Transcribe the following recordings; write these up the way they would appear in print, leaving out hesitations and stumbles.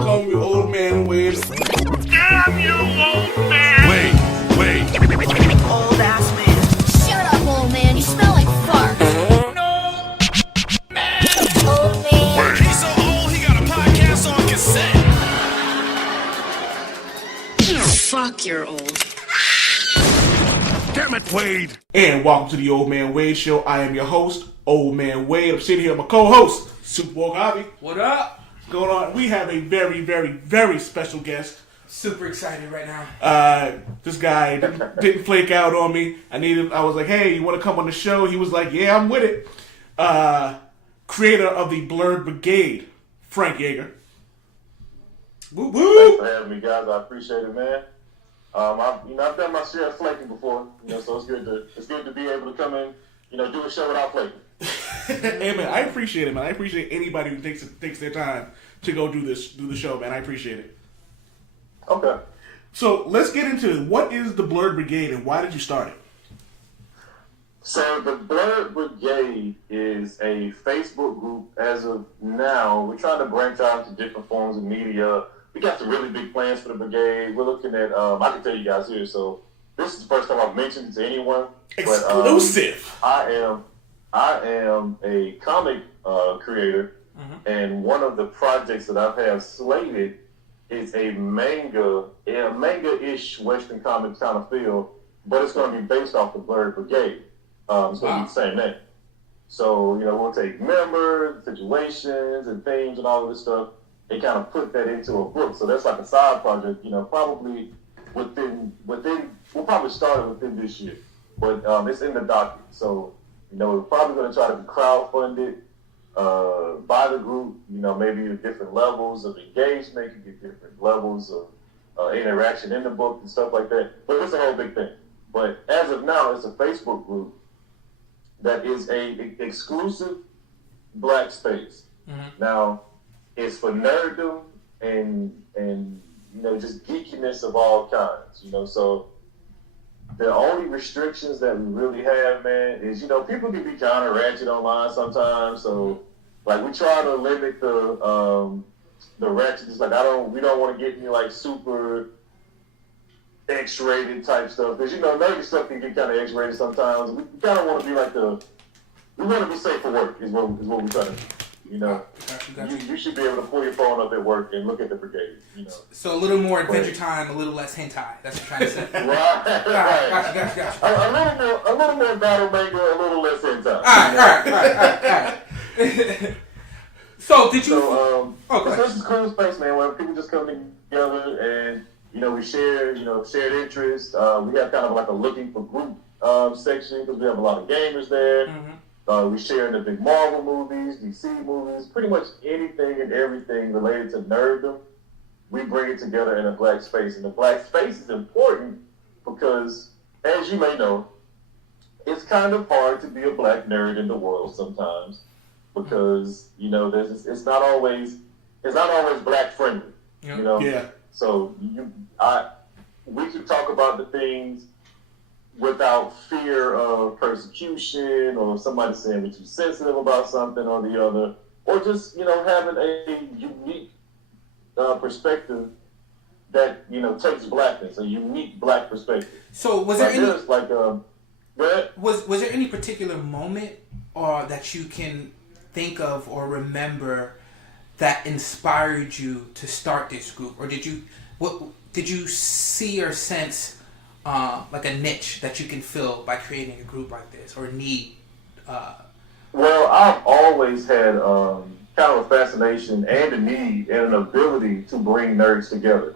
call me Old Man Wade. Damn you, old man! Wait. Old ass man. Shut up, old man. You smell like fart. No! Man! Old man. He's so old, he got a podcast on cassette. Fuck, you're old. Damn it, Wade. And welcome to the Old Man Wade Show. I am your host, Old Man Wade. I'm sitting here with my co-host, Supa Javi. What up? What's going on? We have a very, very, very special guest. Super excited right now. This guy didn't flake out on me. I was like, hey, you want to come on the show? He was like, yeah, I'm with it. Creator of the Blerd Brigade, Frank Yeiger. Woo Thanks woo! for having me, guys. I appreciate it, man. I've done my share of flaking before, so it's good to be able to come in, do a show without flaking. Hey man, I appreciate it, man. I appreciate anybody who takes their time to go do the show, man. I appreciate it. Okay. So let's get into it. What is the Blerd Brigade and why did you start it? So the Blerd Brigade is a Facebook group. As of now, we're trying to branch out into different forms of media. We got some really big plans for the brigade. We're looking at, I can tell you guys here, so this is the first time I've mentioned it to anyone. Exclusive. But, I am a comic creator, and one of the projects that I have slated is a manga-ish Western comic kind of feel, but it's going to be based off the Blerd Brigade. It's going to be the same name. So, we'll take members, situations, and themes and all of this stuff, and kind of put that into a book. So that's like a side project, probably we'll probably start it within this year. But it's in the docket. So, we're probably going to try to crowdfund it by the group, maybe at different levels of engagement, you get different levels of interaction in the book and stuff like that. But it's a whole big thing. But as of now, it's a Facebook group that is a exclusive black space. Now, it's for nerddom and just geekiness of all kinds, So the only restrictions that we really have, man, is, people can be kind of ratchet online sometimes. So, like, we try to limit the ratchetness. Like, we don't want to get any, like, super X-rated type stuff. Because, nerdy stuff can get kind of X-rated sometimes. We kind of want to be like we want to be safe for work is what we try to do. Gotcha. You should be able to pull your phone up at work and look at the brigade. So a little more Adventure Time, a little less hentai. That's what you're trying to say. Right. Gotcha. A little more battle manga, a little less hentai. All right. So did you? This is cool space, man, where people just come together and we share shared interests. We have kind of like a looking for group section because we have a lot of gamers there. We share in the big Marvel movies, DC movies, pretty much anything and everything related to nerddom. We bring it together in a black space. And the black space is important because, as you may know, it's kind of hard to be a black nerd in the world sometimes because, it's not always black friendly, Yeah. So we can talk about the things without fear of persecution or somebody saying we're too sensitive about something or the other, or just, having a unique perspective that, takes blackness, a unique black perspective. So was there was there any particular moment or that you can think of or remember that inspired you to start this group, or did you see or sense like a niche that you can fill by creating a group like this, or need? Well, I've always had kind of a fascination and a need and an ability to bring nerds together.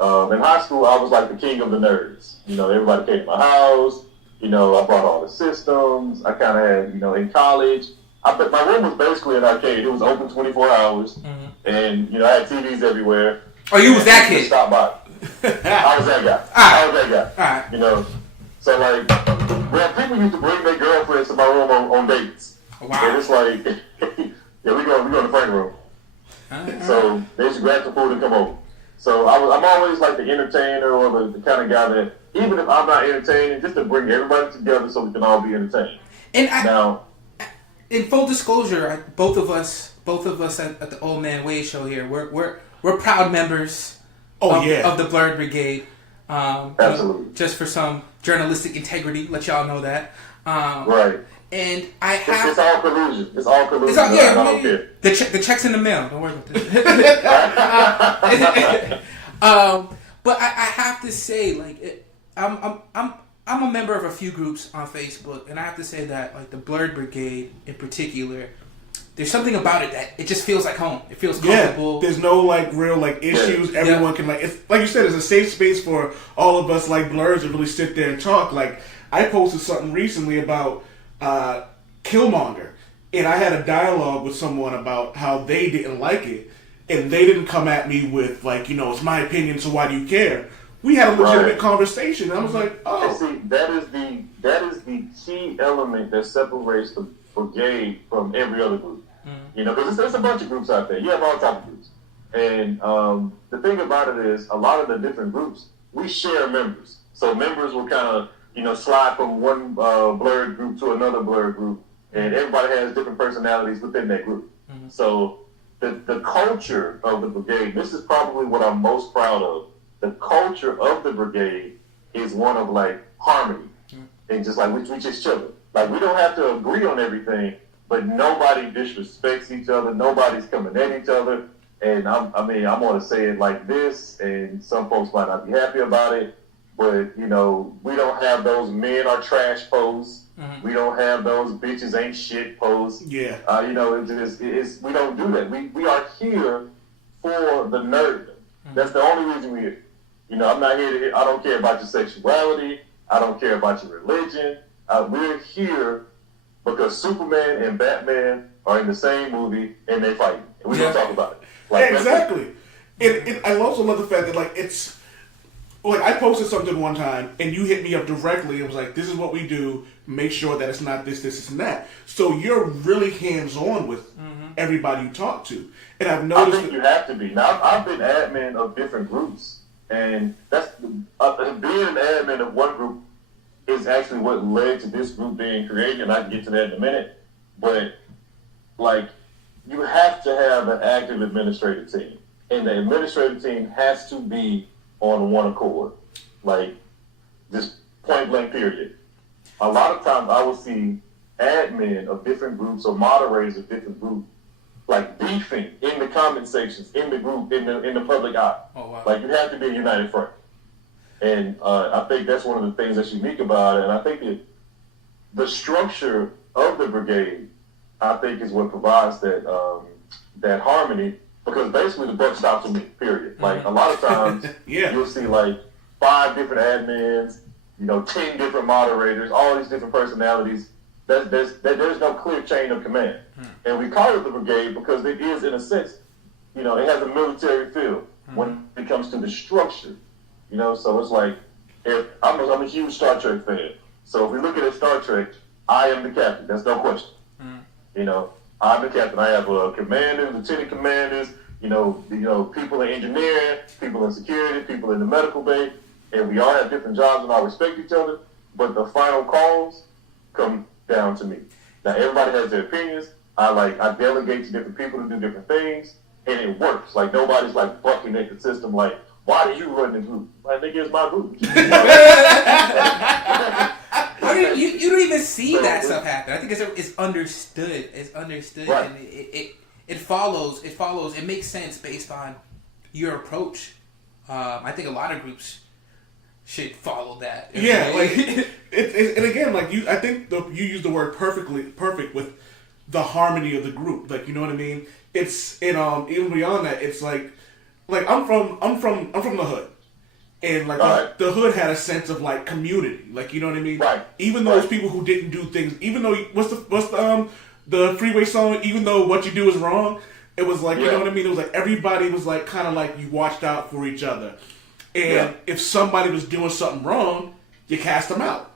In high school, I was like the king of the nerds. Everybody came to my house. I brought all the systems. I kind of had, in college, my room was basically an arcade. It was open 24 hours, and I had TVs everywhere. Oh, you was that kid? Stop by. I was that guy. Alright. So like, people used to bring their girlfriends to my room on dates. Wow. And it's like, yeah, we go in the front room. So they used to grab some food and come over. So I'm always like the entertainer or the kind of guy that, even if I'm not entertaining, just to bring everybody together so we can all be entertained. And now, in full disclosure, both of us at the Old Man Wade show here, we're we're proud members of the Blerd Brigade. Absolutely. Just for some journalistic integrity, let y'all know that. Right. And I have... It's all collusion. It's all collusion. It's all, yeah, I don't care. The check's in the mail. Don't worry about this. But I have to say, like, I'm a member of a few groups on Facebook, and I have to say that, like, the Blerd Brigade in particular, there's something about it that it just feels like home. It feels comfortable. Yeah, there's no like real like issues. Everyone can like, it's like you said, it's a safe space for all of us like Blerds to really sit there and talk. Like I posted something recently about Killmonger, and I had a dialogue with someone about how they didn't like it, and they didn't come at me with like, you know, it's my opinion, so why do you care? We had a legitimate conversation, and I was like, oh. And see, that is the key element that separates the brigade from every other group. You know, because there's a bunch of groups out there. You have all types of groups. And the thing about it is, a lot of the different groups, we share members. So members will kind of, you know, slide from one Blerd group to another Blerd group, and everybody has different personalities within that group. So the culture of the brigade, this is probably what I'm most proud of. The culture of the brigade is one of like harmony, and just like we just chilling. Like we don't have to agree on everything, but nobody disrespects each other. Nobody's coming at each other. And I'm going to say it like this, and some folks might not be happy about it, but you know, we don't have those men are trash posts. We don't have those bitches ain't shit posts. Yeah. You know, it's we don't do that. We are here for the nerd. That's the only reason we're here. You know, I'm not here to. I don't care about your sexuality. I don't care about your religion. We're here because Superman and Batman are in the same movie and they fight. And we don't talk about it. Like, exactly. I also love the fact that like it's like I posted something one time and you hit me up directly and was like, "This is what we do. Make sure that it's not this, and that." So you're really hands on with everybody you talk to, and I've noticed. I think you have to be. Now I've been admin of different groups, and that's being an admin of one group is actually what led to this group being created, and I can get to that in a minute. But like, you have to have an active administrative team, and the administrative team has to be on one accord, like just point blank period. A lot of times I will see admin of different groups or moderators of different groups like beefing in the comment sections, in the group, in the public eye. Oh, wow. Like you have to be a united front. And I think that's one of the things that's unique about it. And I think that the structure of the brigade, I think, is what provides that that harmony. Because basically the buck stops with me, period. Like a lot of times you'll see like 5 different admins, you know, 10 different moderators, all these different personalities. There's no clear chain of command. And we call it the brigade because it is, in a sense, you know, it has a military feel when it comes to the structure. You know, so it's like, if I'm a huge Star Trek fan. So if we look at Star Trek, I am the captain. That's no question. You know, I'm the captain. I have a commander, lieutenant commanders, you know, people in engineering, people in security, people in the medical bay, and we all have different jobs and all respect each other. But the final calls come down to me. Now everybody has their opinions. I delegate to different people to do different things, and it works. Like nobody's like bucking at the system. Like, why do you run the group? Like, nigga, it's my group. You don't even see that stuff happen. I think it's understood. It's understood, right. And it follows. It follows. It makes sense based on your approach. I think a lot of groups should follow that. Yeah, like and again, like I think you use the word perfect with the harmony of the group. Like, you know what I mean? It's even beyond that. It's like I'm from the hood. And like the hood had a sense of like community, like, you know what I mean. Right. Even those people who didn't do things, even though what's the Freeway song? Even though what you do is wrong, it was like, you know what I mean. It was like everybody was like kind of like you watched out for each other, and if somebody was doing something wrong, you cast them out.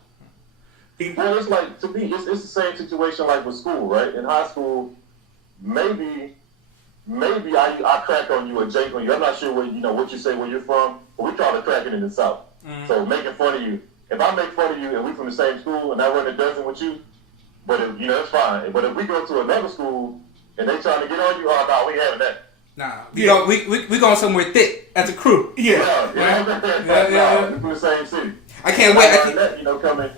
Well, it's like, to me, it's the same situation like with school, right? In high school, maybe I crack on you or Jake on you. I'm not sure what you say where you're from, but we call it cracking in the South. So making fun of you. If I make fun of you and we from the same school and I run a dozen with you, but it's fine. But if we go to another school and they trying to get on you, oh no, we ain't having that. Nah, we going somewhere thick as a crew. Yeah. Yeah. We're the same city. I can't wait. You know, coming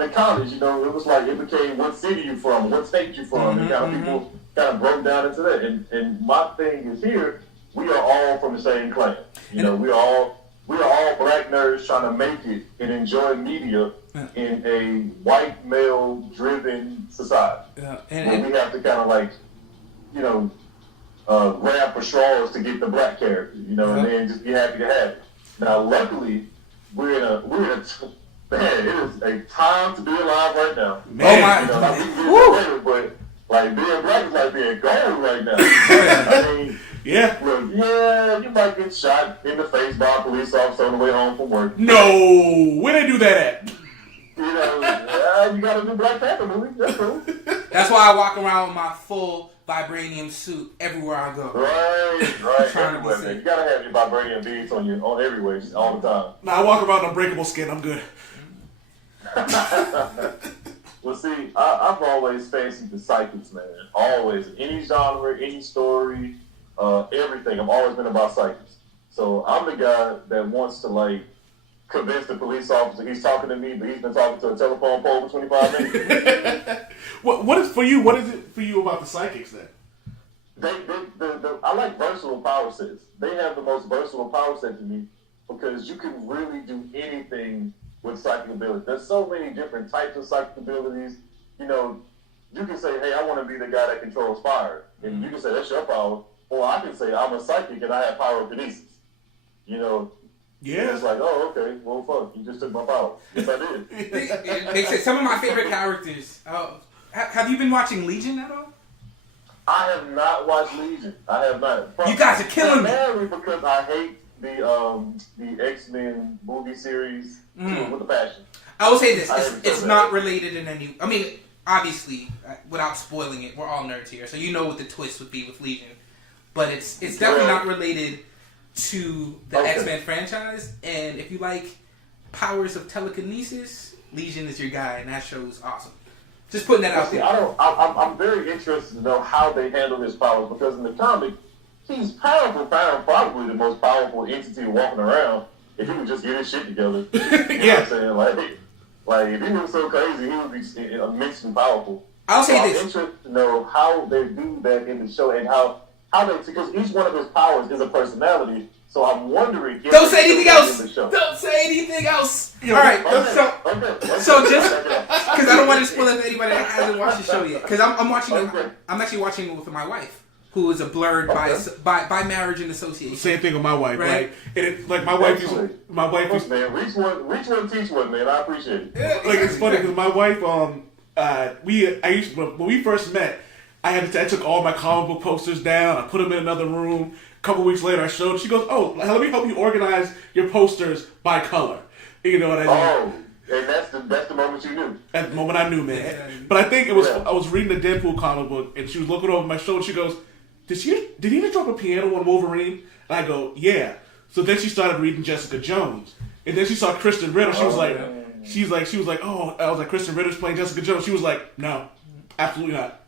to college, you know, it was like it became what city you from, what state you from, and kind of people kind of broke down into that. And my thing is here, we are all from the same clan. You know, we are all black nerds trying to make it and enjoy media in a white male-driven society. Where we have to kind of like, you know, grab for straws to get the black character, you know, and then just be happy to have it. Now, luckily, we're in a man. It is a time to be alive right now. Man. You know, like, we get later, but like being black is like being gold right now. I mean, look, you might get shot in the face by a police officer on the way home from work. No, where they do that at? You know, you got a new Black Panther movie. That's cool. That's why I walk around with my full vibranium suit everywhere I go. Right. Everywhere, man. You gotta have your vibranium beads on everywhere, just all the time. Nah, I walk around unbreakable skin. I'm good. Well, see, I've always fancied the psychics, man. Always. Any genre, any story, everything. I've always been about psychics. So I'm the guy that wants to, like, convince the police officer he's talking to me, but he's been talking to a telephone pole for 25 minutes. What is it for you about the psychics then? I like versatile power sets. They have the most versatile power set to me because you can really do anything with psychic abilities. There's so many different types of psychic abilities. You know, you can say, hey, I want to be the guy that controls fire. And you can say, that's your power. Or I can say, I'm a psychic and I have power of kinesis. You know, it's like, oh, okay, well, fuck, you just took my power. Yes, I did. They said some of my favorite characters. Have you been watching Legion at all? I have not watched Legion. I have not. You guys are killing me. Primarily because I hate the X-Men movie series with a passion. I will say this: it's not related in any. I mean, obviously, without spoiling it, we're all nerds here, so you know what the twist would be with Legion. But it's definitely not related to the X-Men franchise. And if you like powers of telekinesis, Legion is your guy, and that show is awesome. Just putting that out there. I'm very interested to know how they handle his powers because in the comic, he's powerful, probably the most powerful entity walking around. If he would just get his shit together, you know what I'm saying? Like if he was so crazy, he would be immensely powerful. I'll say this: I'm interested to know how they do that in the show and how they, because each one of his powers is a personality. So I'm wondering. Don't say anything else. Don't say anything else. All right. So just because I don't want to spoil it for anybody that hasn't watched the show yet, because I'm watching it. I'm actually watching it with my wife, who is a Blerd by marriage and association. Same thing with my wife, right? Like my wife used. Man, reach one, teach one, man. I appreciate it. Like it's funny because my wife, when we first met, I took all my comic book posters down. I put them in another room. A couple weeks later, I showed her. She goes, "Oh, let me help you organize your posters by color." You know what I mean? Oh, and that's the moment you knew. At the moment I knew, man. But I think it was I was reading the Deadpool comic book, and she was looking over my shoulder. She goes, "Did he just drop a piano on Wolverine?" And I go, "Yeah." So then she started reading Jessica Jones, and then she saw Kristen Ritter. She was like, "Oh," I was like, "Kristen Ritter's playing Jessica Jones." She was like, "No, absolutely not."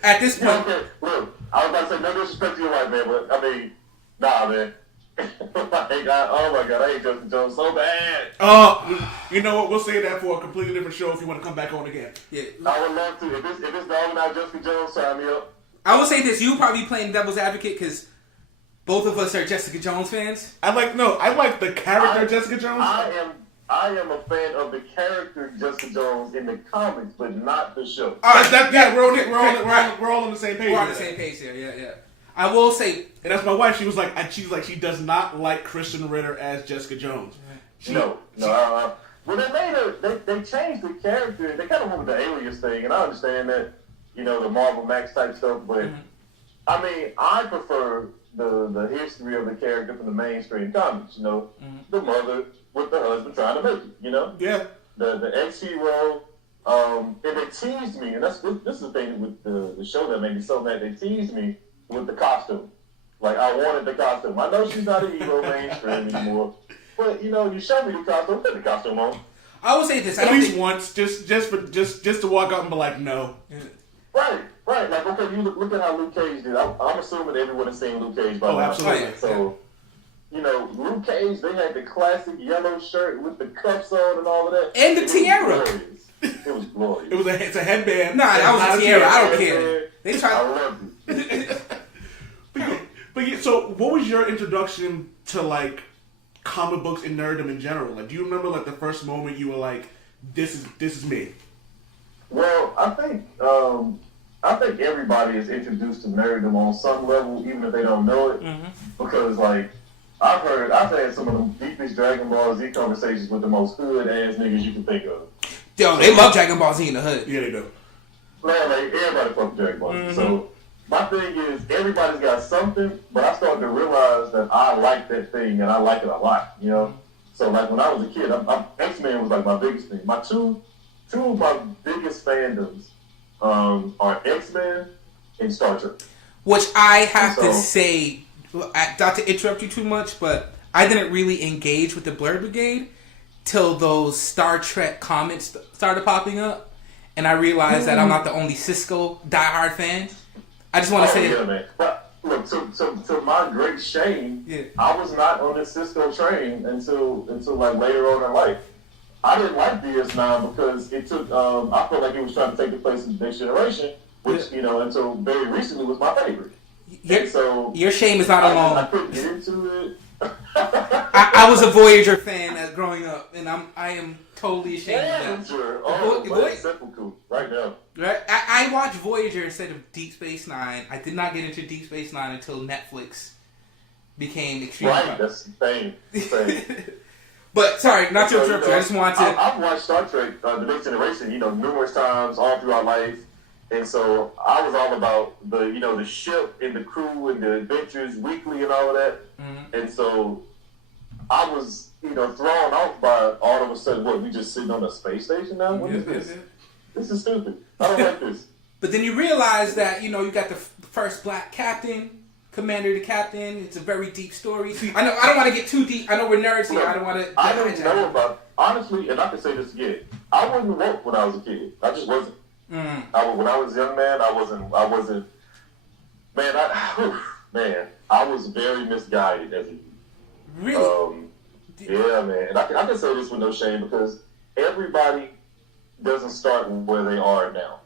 At this point, look, I was about to say no disrespect to your wife, man, but I mean, nah, man. Oh my god, I hate Jessica Jones so bad. You know what? We'll save that for a completely different show if you want to come back on again. Yeah, I would love to. If it's the organized Jessica Jones, sign me up. I will say this: you probably playing devil's advocate because both of us are Jessica Jones fans. I like the character Jessica Jones. I am a fan of the character Jessica Jones in the comics, but not the show. We're all on the same page. We're on the same page here. Yeah. I will say, and that's my wife. She was like, she does not like Kristen Ritter as Jessica Jones. No. Well, they made her. They changed the character. They kind of went with the alias thing, and I understand that, you know, the Marvel Max type stuff. But I mean, I prefer the history of the character from the mainstream comics. You know, the mother with the husband trying to make it. You know, the ex-hero. And they teased me, and this is the thing with the show that made me so mad. They teased me with the costume. Like, I wanted the costume. I know she's not a hero mainstream anymore, but you know, you show me the costume, put the costume on. I will say this: at least once, just to walk up and be like, no. Right. Right, like, okay, you look at how Luke Cage did. I'm assuming everyone has seen Luke Cage by now. Absolutely. So, you know, Luke Cage, they had the classic yellow shirt with the cuffs on and all of that. And the tiara. It was glorious. It's a headband. Nah, that was a tiara. I don't care. Headband. They I tried. love it. So what was your introduction to like comic books and nerddom in general? Like, do you remember like the first moment you were like, this is me? Well, I think everybody is introduced to nerddom on some level, even if they don't know it. Mm-hmm. Because like I've had some of the deepest Dragon Ball Z conversations with the most hood ass niggas you can think of. Yo, they love Dragon Ball Z in the hood. Yeah, they do. Man, like everybody fucks Dragon Ball Z. Mm-hmm. So my thing is everybody's got something, but I started to realize that I like that thing and I like it a lot. You know. So like when I was a kid, X-Men was like my biggest thing. My two of my biggest fandoms are X-Men and Star Trek. Which I have to say, not to interrupt you too much, but I didn't really engage with the Blerd Brigade till those Star Trek comments started popping up, and I realized that I'm not the only Cisco diehard fan. I just want to say, yeah, man. But look, to my great shame, I was not on this Cisco train until like later on in life. I didn't like DS9 because it took. I felt like it was trying to take the place of the Next Generation, which you know, until very recently was my favorite. Your shame is not alone. I couldn't get into it. I was a Voyager fan growing up, and I am totally ashamed of that. Voyager, oh, seppuku, right now. Right? I watched Voyager instead of Deep Space Nine. I did not get into Deep Space Nine until Netflix became extremely right. That's the thing. But sorry, not to interrupt you. I just wanted to. I've watched Star Trek: The Next Generation, you know, numerous times all throughout life, and so I was all about the ship and the crew and the adventures weekly and all of that. Mm-hmm. And so I was thrown off by all of a sudden we just sitting on a space station now. What is this? This is stupid. I don't like this. But then you realize that you got the first black captain. Commander to Captain. It's a very deep story. I know. I don't want to get too deep. I know we're nerds here. I don't want to. I don't know about honestly, and I can say this again. I wasn't woke when I was a kid. I just wasn't. When I was a young man, I wasn't. Man, I was very misguided as a kid. Really? Yeah, man. And I can say this with no shame because everybody doesn't start where they are now.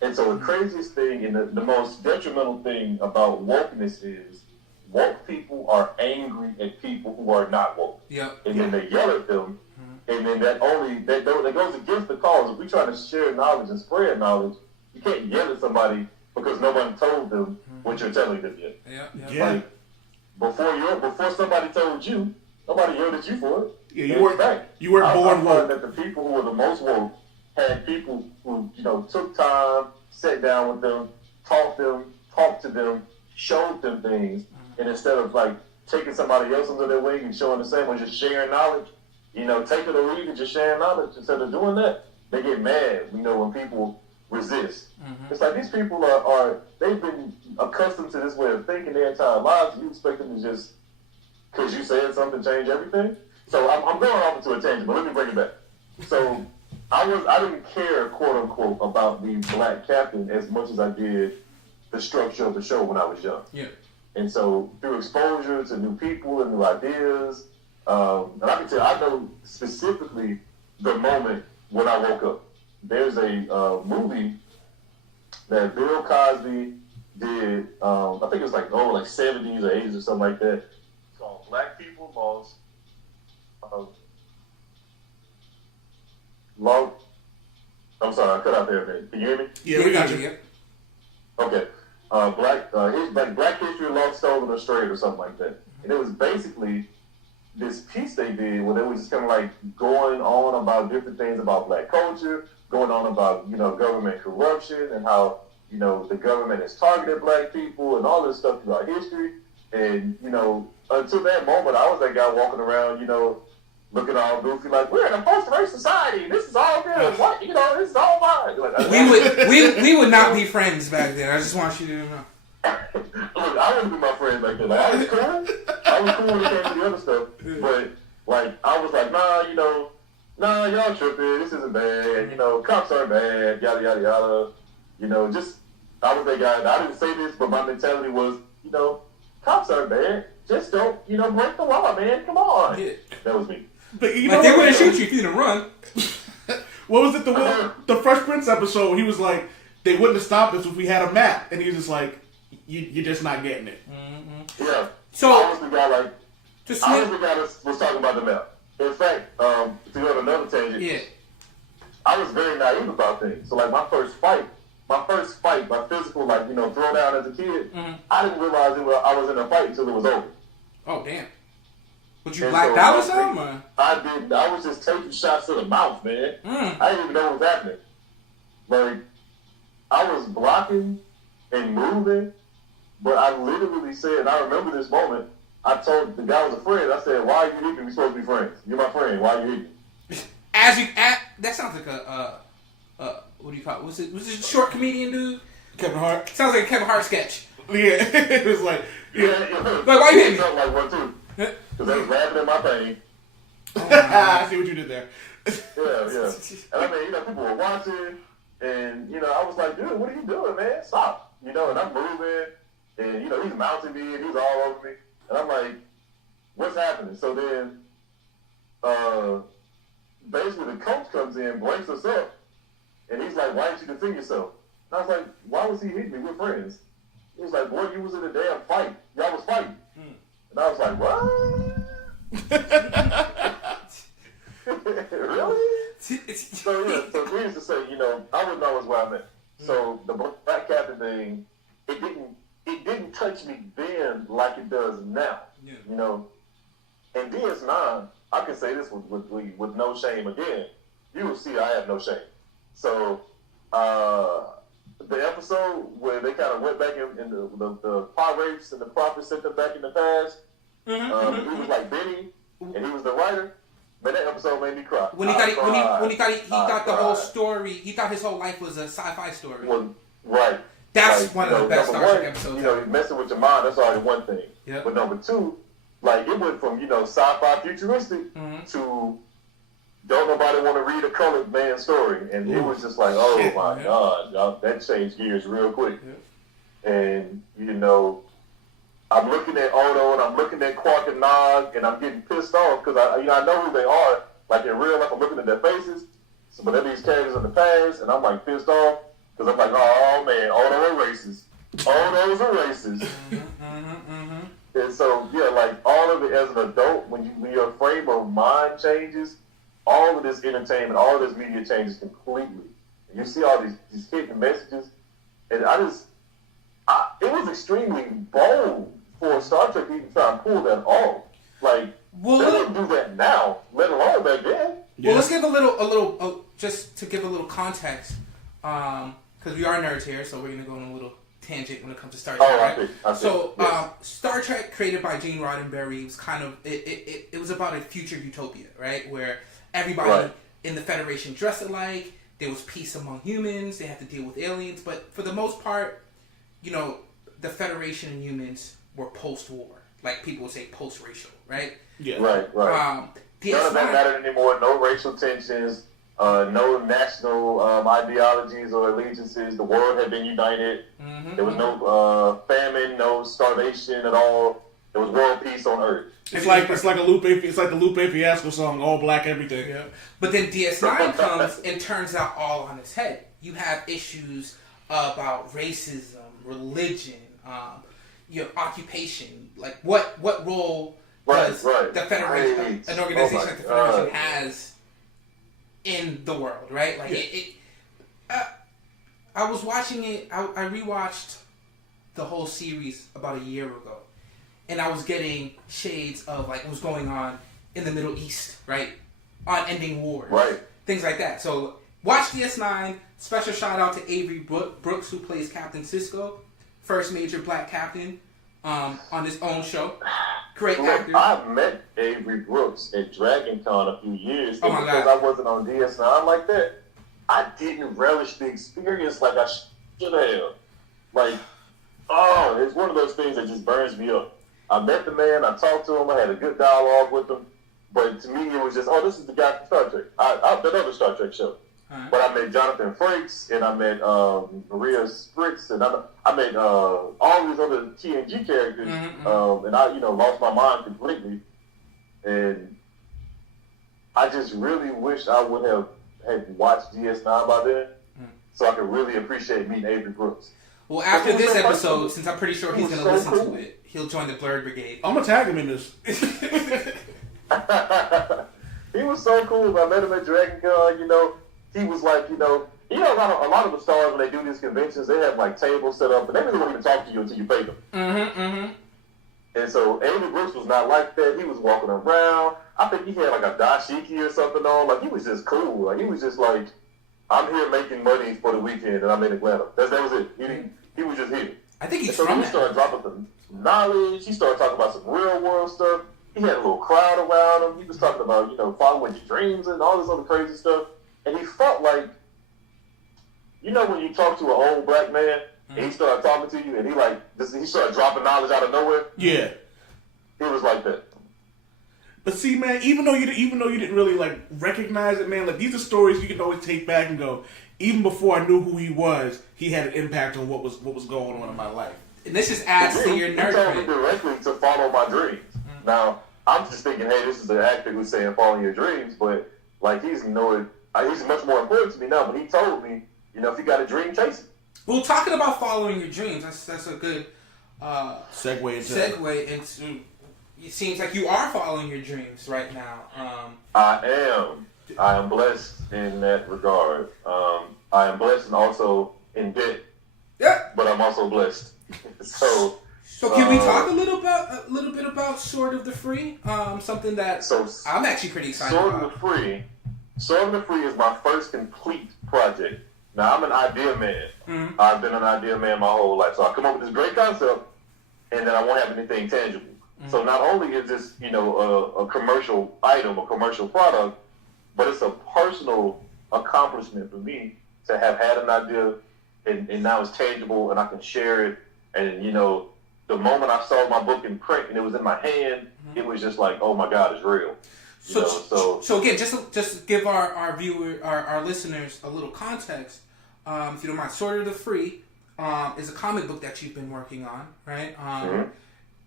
And so the craziest thing and the most detrimental thing about wokeness is woke people are angry at people who are not woke. Yep. And then they yell at them. And then that goes against the cause. If we're trying to share knowledge and spread knowledge, you can't yell at somebody because no one told them what you're telling them yet. Yeah. Like, before somebody told you, nobody yelled at you for it. Yeah, you weren't born woke. That the people who were the most woke had people who, took time, sat down with them, talked to them, showed them things, and instead of like taking somebody else under their wing and showing the same or just sharing knowledge, taking a read and just sharing knowledge, instead of doing that, they get mad, when people resist. Mm-hmm. It's like these people they've been accustomed to this way of thinking their entire lives, and you expect them to just, because you said something, change everything? So I'm going off into a tangent, but let me bring it back. So I didn't care, quote unquote, about the black captain as much as I did the structure of the show when I was young. Yeah. And so through exposure to new people and new ideas, and I can tell I know specifically the moment when I woke up. There's a movie that Bill Cosby did. I think it was like 70s or 80s or something like that. It's called Black People Lost. I'm sorry, I cut out there a bit. Can you hear me? Yeah, we got you. Okay. Black History Lost, Stolen, or Strayed or something like that. And it was basically this piece they did where they were just kind of like going on about different things about black culture, going on about, government corruption and how, the government has targeted black people and all this stuff throughout history. And, until that moment, I was that guy walking around, looking all goofy, like, we're in a post-race society. This is all good. What? This is all mine. Like, we would not be friends back then. I just want you to know. Look, I wouldn't be my friend back then. Like, I was cool. I was cool when it came to the other stuff. But, like, I was like, nah, y'all tripping. This isn't bad. Cops aren't bad. Yada, yada, yada. Just I was that guy. I didn't say this, but my mentality was, cops aren't bad. Just don't, break the law, man. Come on. Yeah. That was me. But you Like, know they what? wouldn't shoot you if you didn't run. What was it? The Fresh Prince episode. He was like, they wouldn't have stopped us if we had a map, and he was just like, you're just not getting it. Yeah. So I was the guy I was Smith, the guy that was talking about the map. In fact, to go on another tangent, yeah. I was very naive about things. So like my first fight, my physical, throw down as a kid, I didn't realize I was in a fight until it was over. Oh damn. Would you And blacked so, out or something? Or? I didn't. I was just taking shots to the mouth, man. I didn't even know what was happening. Like, I was blocking and moving, but I literally said, and I remember this moment, I told the guy was a friend, I said, why are you hitting me? We're supposed to be friends. You're my friend. Why are you hitting me? That sounds like what do you call it? Was it a short comedian dude? Kevin Hart. Sounds like a Kevin Hart sketch. Yeah, it was like, Like, why you hitting me? Felt like one too. Because they was laughing at my pain. I see what you did there. Yeah. And I mean, people were watching, and, I was like, dude, what are you doing, man? Stop. And I'm moving, and, he's mounting me, and he's all over me. And I'm like, what's happening? So then, basically the coach comes in, breaks us up, and he's like, why didn't you defend yourself? And I was like, why was he hitting me? We're friends. He was like, boy, you was in a damn fight. Y'all was fighting. And I was like, what? Really? So needless to say, I wouldn't always where I'm at. So the Black Captain thing, it didn't touch me then like it does now. Yeah. And DS9, I can say this with no shame again. You will see I have no shame. So the episode where they kind of went back in the pirates and the prophets sent them back in the past. He was like Benny, and he was the writer. Man, that episode made me cry. When he thought the whole story, he thought his whole life was a sci-fi story. Well, right. That's one of the best Star Trek episodes. Messing with your mind, that's already one thing. Yep. But number two, it went from, sci-fi futuristic to don't nobody want to read a colored man's story. And it was just like, my God, that changed gears real quick. Yep. And, I'm looking at Odo and I'm looking at Quark and Nog and I'm getting pissed off because I know who they are. Like in real life, I'm looking at their faces. So, but they're these characters in the past, and I'm like pissed off because I'm like, oh man, Odo are racist. Odo's are racist. And so all of it as an adult, when your frame of mind changes, all of this entertainment, all of this media changes completely. And you see all these hidden messages, and it was extremely bold for Star Trek to even try and pull that off. They don't do that now, let alone back then. Well, let's give a little, just to give a little context, because we are nerds here, so we're going to go on a little tangent when it comes to Star Trek. I see. So, yes. Star Trek, created by Gene Roddenberry, was kind of, it was about a future utopia, right? Where everybody in the Federation dressed alike, there was peace among humans, they had to deal with aliens, but for the most part, the Federation and humans were post-war. Like people would say post-racial, right? Yeah. Right. None of that mattered anymore. No racial tensions. No national ideologies or allegiances. The world had been united. There was no famine, no starvation at all. There was world peace on Earth. It's like the Lupe Fiasco song, All Black Everything. Yeah. But then DS9 comes and turns out all on its head. You have issues about racism, religion, your occupation. Like what role does the Federation, an organization like the Federation, has in the world, right? Like I was watching it. I rewatched the whole series about a year ago, and I was getting shades of like what's going on in the Middle East, right? On ending wars, right? Things like that. So watch DS9. Special shout out to Avery Brooks, who plays Captain Sisko, first major black captain on his own show. Great actor. I met Avery Brooks at Dragon Con a few years ago because God. I wasn't on DS9 like that. I didn't relish the experience like I should have. It's one of those things that just burns me up. I met the man, I talked to him, I had a good dialogue with him, but to me it was just, this is the guy from Star Trek. That other Star Trek show. But I met Jonathan Frakes, and I met Maria Spritz, and I met all these other TNG characters, and I, lost my mind completely. And I just really wish I would have had watched DS9 by then, so I could really appreciate meeting Avery Brooks. Well, after this episode, since I'm pretty sure he's going to listen to it, he'll join the Blerd Brigade. I'm going to tag him in this. He was so cool. I met him at Dragon Con, he was like, a lot of the stars, when they do these conventions, they have like tables set up, and they really won't even talk to you until you pay them. And so Avery Brooks was not like that. He was walking around. I think he had like a dashiki or something on. Like, he was just cool. Like, he was just like, I'm here making money for the weekend, and I'm in Atlanta. That was it. He was just here. I think he's so from he started dropping some knowledge. He started talking about some real world stuff. He had a little crowd around him. He was talking about, following your dreams and all this other crazy stuff. And he felt like, when you talk to an old black man, and he started talking to you, and he started dropping knowledge out of nowhere. Yeah. It was like that. But see, man, even though you didn't really like recognize it, man, like these are stories you can always take back and go, even before I knew who he was, he had an impact on what was going on in my life. And this just adds to your nerd He told me directly to follow my dreams. Now, I'm just thinking, hey, this is an actor who's saying follow your dreams, but like he's much more important to me now. But he told me, if you got a dream, chase it. Well, talking about following your dreams, that's a good segue into. It seems like you are following your dreams right now. I am blessed in that regard. I am blessed and also in debt. Yeah. But I'm also blessed. So can we talk a little bit about Sword of the Free? Something that I'm actually pretty excited about. Sword of the Free is my first complete project. Now, I'm an idea man. I've been an idea man my whole life. So I come up with this great concept, and then I won't have anything tangible. So not only is this, a commercial item, a commercial product, but it's a personal accomplishment for me to have had an idea, and now it's tangible, and I can share it. And, the moment I saw my book in print and it was in my hand, it was just like, oh my God, it's real. So again, just to give our viewer, our listeners a little context, if you don't mind, Sword of the Free is a comic book that you've been working on, right?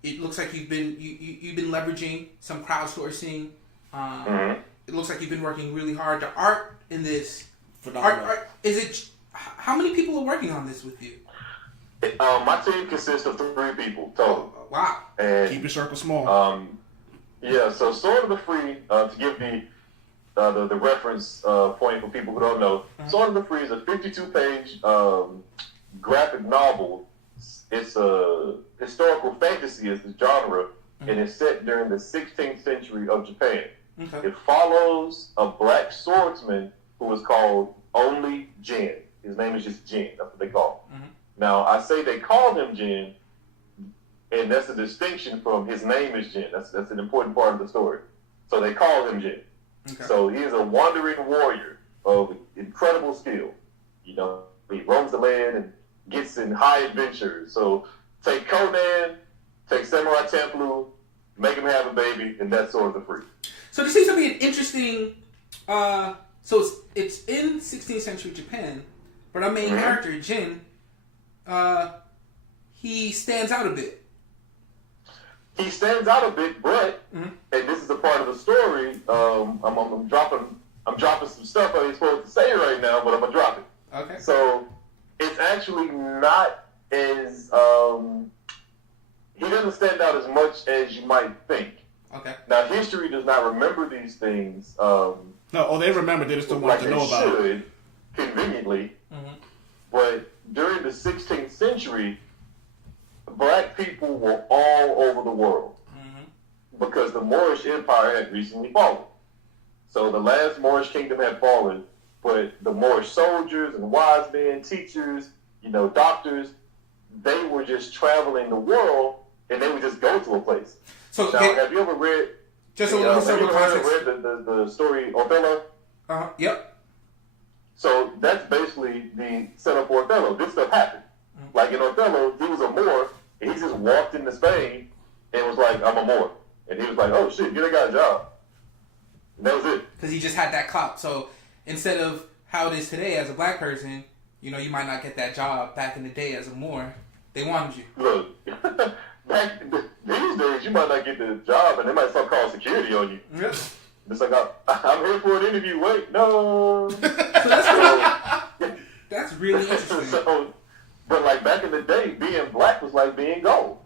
It looks like you've been leveraging some crowdsourcing. It looks like you've been working really hard. The art in this, how many people are working on this with you? My team consists of 3 people total. Oh, wow. And keep your circle small. So Sword of the Free, to give the reference point for people who don't know, Sword of the Free is a 52-page graphic novel. It's a historical fantasy is the genre, and it's set during the 16th century of Japan. Okay. It follows a black swordsman who was called only Jin. His name is just Jin. That's what they call him. Now, I say they called him Jin, and that's a distinction from his name is Jin. That's an important part of the story. So they call him Jin. Okay. So he is a wandering warrior of incredible skill. He roams the land and gets in high adventures. So take Conan, take Samurai Champloo, make him have a baby, and that's Sword of the Free. So there seems to be an interesting. So it's in 16th century Japan, but our main character Jin, he stands out a bit. He stands out a bit, but and this is a part of the story. I'm dropping some stuff I ain't supposed to say right now, but I'm gonna drop it. Okay. So it's actually not as he doesn't stand out as much as you might think. Okay. Now history does not remember these things. They remember. They just don't want to know about it. Should, conveniently. But during the 16th century, black people were all over the world because the Moorish Empire had recently fallen. So the last Moorish kingdom had fallen, but the Moorish soldiers and wise men, teachers, doctors, they were just traveling the world, and they would just go to a place. So now, have you ever read? Just a little context. Read the story Othello? Yep. So that's basically the setup for Othello. This stuff happened. Like in Othello, he was a Moor, and he just walked into Spain and was like, I'm a Moor. And he was like, oh shit, you done got a job. And that was it. Because he just had that clout. So instead of how it is today as a black person, you know, you might not get that job. Back in the day as a Moor, they wanted you. Look, these days you might not get the job, and they might start calling security on you. Yep. It's like, I'm here for an interview. Wait, no. That's really interesting. But like back in the day, being black was like being gold.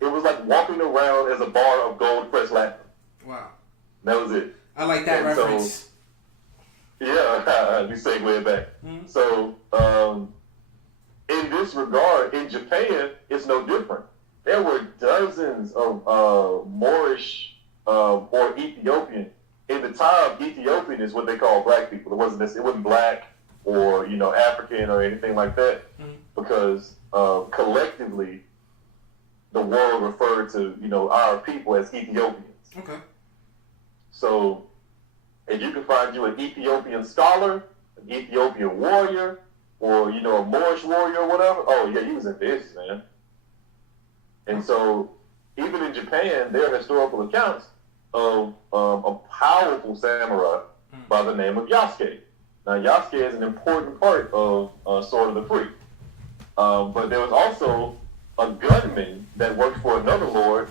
It was like walking around as a bar of gold pressed latinum. Wow. That was it. I like that And reference. So, yeah, we segue back. So, in this regard, in Japan, it's no different. There were dozens of Moorish or Ethiopian. In the time, Ethiopian is what they call black people. It wasn't black or African or anything like that, because collectively, the world referred to our people as Ethiopians. Okay. So, if you can find you an Ethiopian scholar, an Ethiopian warrior, or a Moorish warrior or whatever, oh yeah, he was in this, man. And so, even in Japan, there are historical accounts of a powerful samurai by the name of Yasuke. Now, Yasuke is an important part of Sword of the Free. But there was also a gunman that worked for another lord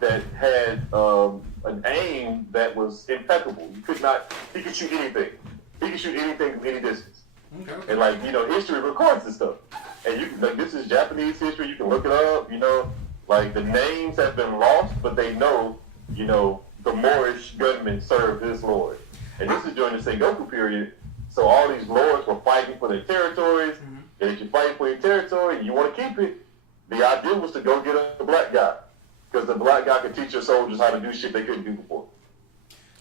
that had an aim that was impeccable. He could shoot anything. He could shoot anything from any distance. Okay. And history records this stuff. And this is Japanese history. You can look it up. The names have been lost, but they know, the Moorish gunmen served this lord. And this is during the Sengoku period. So all these lords were fighting for their territories. And if you're fighting for your territory and you want to keep it, the idea was to go get a black guy. Because the black guy could teach your soldiers how to do shit they couldn't do before.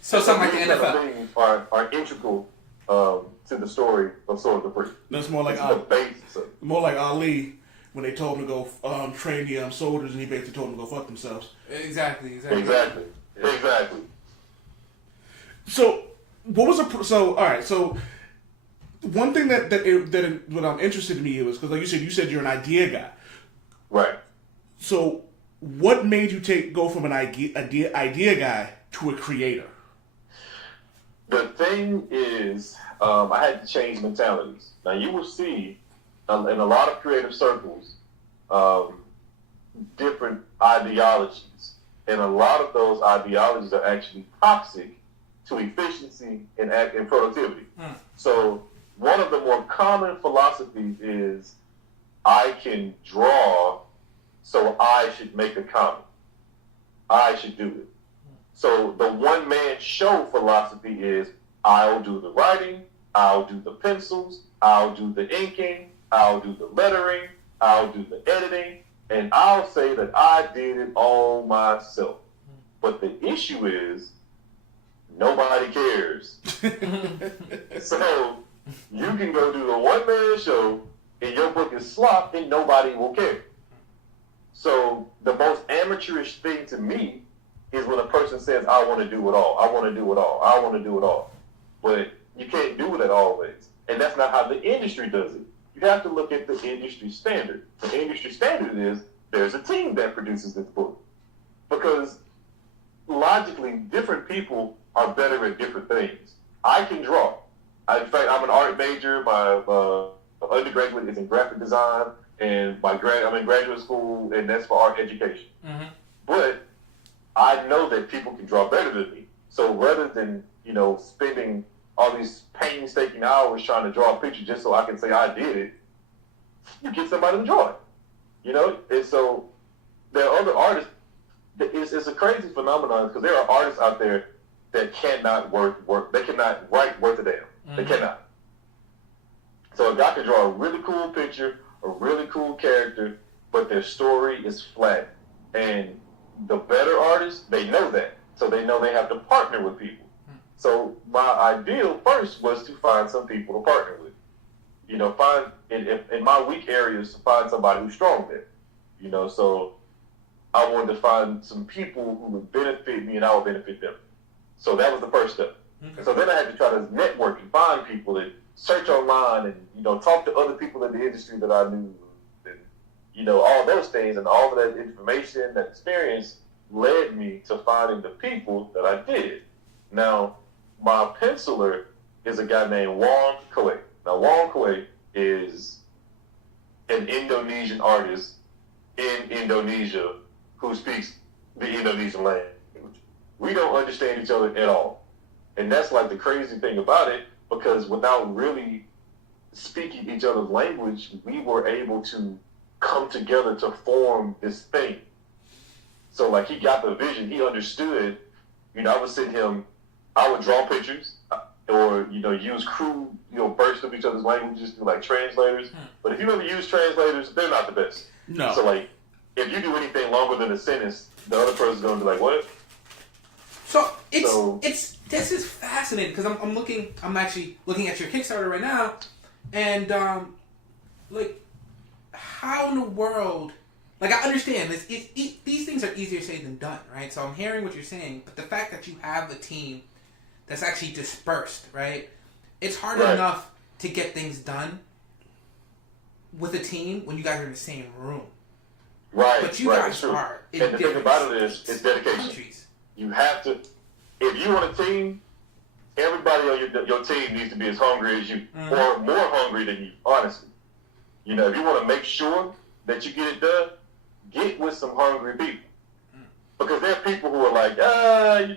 So something like the These kind of NFL. things are integral to the story of Sword of the Free. That's more like the basis of it. more like Ali when they told him to go train the soldiers, and he basically told them to go fuck themselves. Exactly. Exactly. So what was all right? So one thing that what I'm interested in me is because, like you said you're an idea guy, Right. So what made you go from an idea guy to a creator? The thing is, I had to change mentalities. Now, you will see in a lot of creative circles different ideologies. And a lot of those ideologies are actually toxic to efficiency and productivity. So one of the more common philosophies is, I can draw, so I should make a comic. I should do it. So the one-man show philosophy is, I'll do the writing, I'll do the pencils, I'll do the inking, I'll do the lettering, I'll do the editing, and I'll say that I did it all myself. But the issue is, nobody cares. So you can go do the one-man show, and your book is slop, and nobody will care. So the most amateurish thing to me is when a person says, I want to do it all. I want to do it all. I want to do it all. But you can't do it always. And that's not how the industry does it. You have to look at the industry standard. The industry standard is, there's a team that produces this book. Because logically, different people are better at different things. I can draw. In fact, I'm an art major. My undergraduate is in graphic design. And I'm in graduate school, and that's for art education. But I know that people can draw better than me. So rather than, spending all these painstaking hours trying to draw a picture just so I can say I did it, you get somebody to draw it. And so there are other artists. It's a crazy phenomenon because there are artists out there that cannot work. They cannot write worth a damn. They cannot. So a guy can draw a really cool picture, a really cool character, but their story is flat. And the better artists, they know that. So they know they have to partner with people. So my ideal first was to find some people to partner with. Find in my weak areas to find somebody who's strong there. So I wanted to find some people who would benefit me and I would benefit them. So that was the first step. So then I had to try to network and find people and search online and, talk to other people in the industry that I knew. And, all those things and all of that information, that experience led me to finding the people that I did. Now, my penciler is a guy named Wong Kue. Now, Wong Kue is an Indonesian artist in Indonesia who speaks the Indonesian language. We don't understand each other at all. And that's like the crazy thing about it, because without really speaking each other's language, we were able to come together to form this thing. So like he got the vision, he understood, I would send him, I would draw pictures or, use crude, bursts of each other's languages through like translators. But if you ever use translators, they're not the best. No. So like, if you do anything longer than a sentence, the other person's going to be like, what? So this is fascinating because I'm actually looking at your Kickstarter right now, and like how in the world, like I understand this, these things are easier said than done, right? So I'm hearing what you're saying, but the fact that you have a team that's actually dispersed, right? It's hard enough to get things done with a team when you guys are in the same room. Right. But you guys are in and the thing about it is, it's dedication. Countries. You have to, if you want a team, everybody on your team needs to be as hungry as you, or more hungry than you, honestly. If you want to make sure that you get it done, get with some hungry people. Because there are people who are like, I'd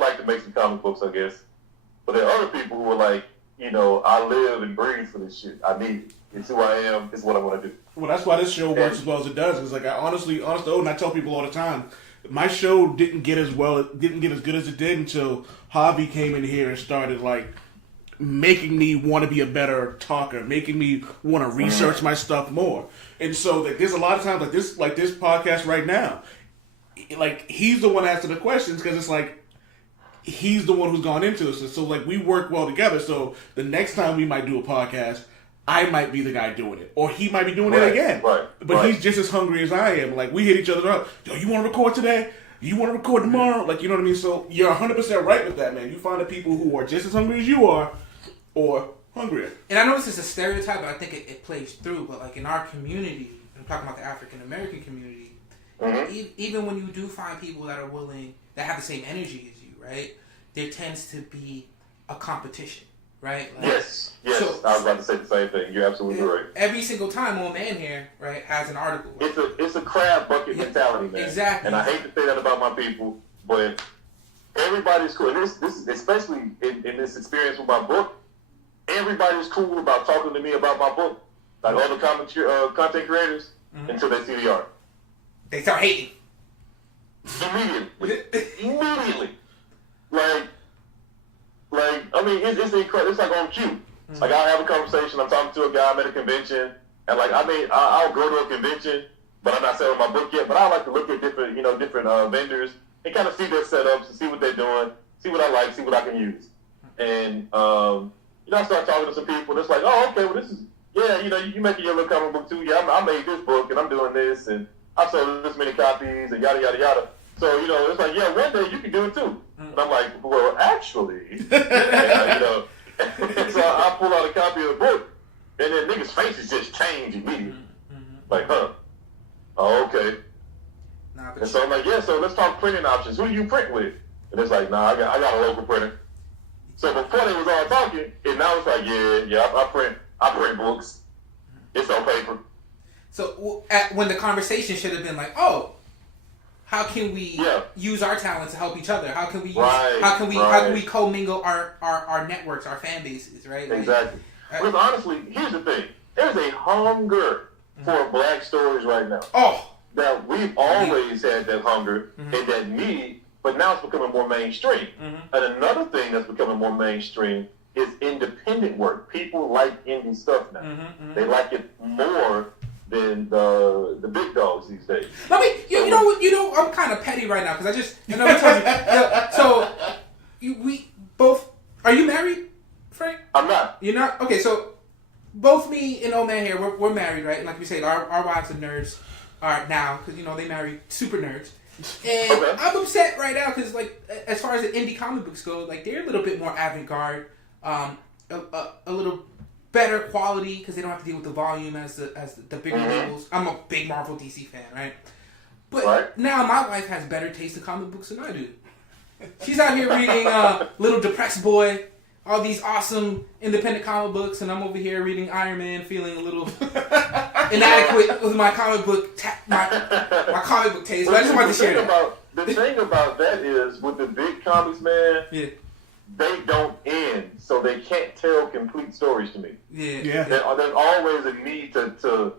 like to make some comic books, I guess. But there are other people who are like, I live and breathe for this shit. I need it. It's who I am. It's what I want to do. Well, that's why this show works as well as it does. It's like, and I tell people all the time, my show didn't get as good as it did until Javi came in here and started like making me want to be a better talker, making me want to research my stuff more. And so like, there's a lot of times like this podcast right now, like he's the one asking the questions because it's like he's the one who's gone into it. So like we work well together. So the next time we might do a podcast, I might be the guy doing it, or he might be doing it again. But he's just as hungry as I am. Like we hit each other up. Yo, you want to record today? You want to record tomorrow? Like, you know what I mean? So you're 100% right with that, man. You find the people who are just as hungry as you are, or hungrier. And I know this is a stereotype, but I think it plays through. But like in our community, I'm talking about the African American community. Even when you do find people that are willing, that have the same energy as you, right? There tends to be a competition. Right? Like, yes. So, I was about to say the same thing. You're absolutely right. Every single time, old man here, right, has an article. It's a crab bucket mentality, man. Exactly. And I hate to say that about my people, but everybody's cool. And this is especially in this experience with my book. Everybody's cool about talking to me about my book, like all the content creators, until they see the art. They start hating. Immediately. Like, I mean, it's incredible. It's like on cue. Like, I'll have a conversation. I'm talking to a guy. I'm at a convention. And, like, I'll go to a convention, but I'm not selling my book yet. But I like to look at different vendors and kind of see their setups and see what they're doing, see what I like, see what I can use. And, I start talking to some people. And it's like, oh, okay, well, this is, you making your little comic book, too. Yeah, I made this book, and I'm doing this, and I've sold this many copies, and yada, yada, yada. So, it's like, one day you can do it, too. And I'm like, well, actually, so I pull out a copy of the book, and then niggas' faces just change immediately. Like, oh, okay. And so I'm like, so let's talk printing options. Who do you print with? And it's like, I got a local printer. So before they was all talking, and now it's like, I print books. It's on paper. So when the conversation should have been like, oh, how can we use our talents to help each other? How can we how can we commingle our networks, our fan bases, right? Exactly. Because honestly, here's the thing: there's a hunger for black stories right now. Oh, that we've always had that hunger and that need, but now it's becoming more mainstream. And another thing that's becoming more mainstream is independent work. People like indie stuff now. They like it more than the big dogs these days. I mean, you know, I'm kind of petty right now because I just, so we both. Are you married, Frank? I'm not. You're not. Okay, so both me and old man here, we're married, right? And like we say, our wives are nerds, now because they marry super nerds. And I'm upset right now because like as far as the indie comic books go, like they're a little bit more avant-garde, a little better quality because they don't have to deal with the volume as the bigger labels. I'm a big Marvel DC fan, right? But now my wife has better taste in comic books than I do. She's out here reading Little Depressed Boy, all these awesome independent comic books, and I'm over here reading Iron Man, feeling a little inadequate with my comic book my comic book taste. But I just wanted to share that. The thing about that is, with the big comics, man, Yeah. they don't end, so they can't tell complete stories to me. Yeah. There's always a need to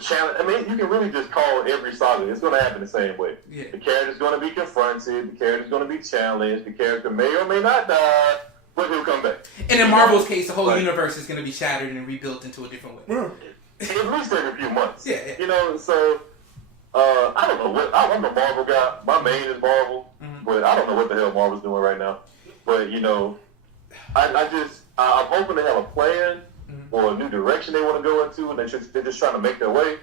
challenge. I mean, you can really just call every saga. It's going to happen the same way. Yeah. The character's going to be confronted. The character's going to be challenged. The character may or may not die, but he'll come back. And in Marvel's case, the whole universe is going to be shattered and rebuilt into a different way. At least every few months. Yeah. You know, so I don't know what. I'm a Marvel guy. My main is Marvel, but I don't know what the hell Marvel's doing right now. But you know, I'm hoping they have a plan or a new direction they want to go into, and they're just trying to make their way.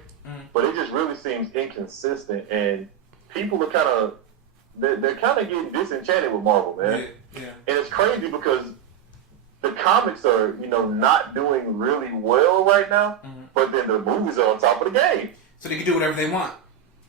But it just really seems inconsistent, and people are they're kind of getting disenchanted with Marvel, man. Yeah. And it's crazy because the comics are, not doing really well right now, but then the movies are on top of the game. So they can do whatever they want,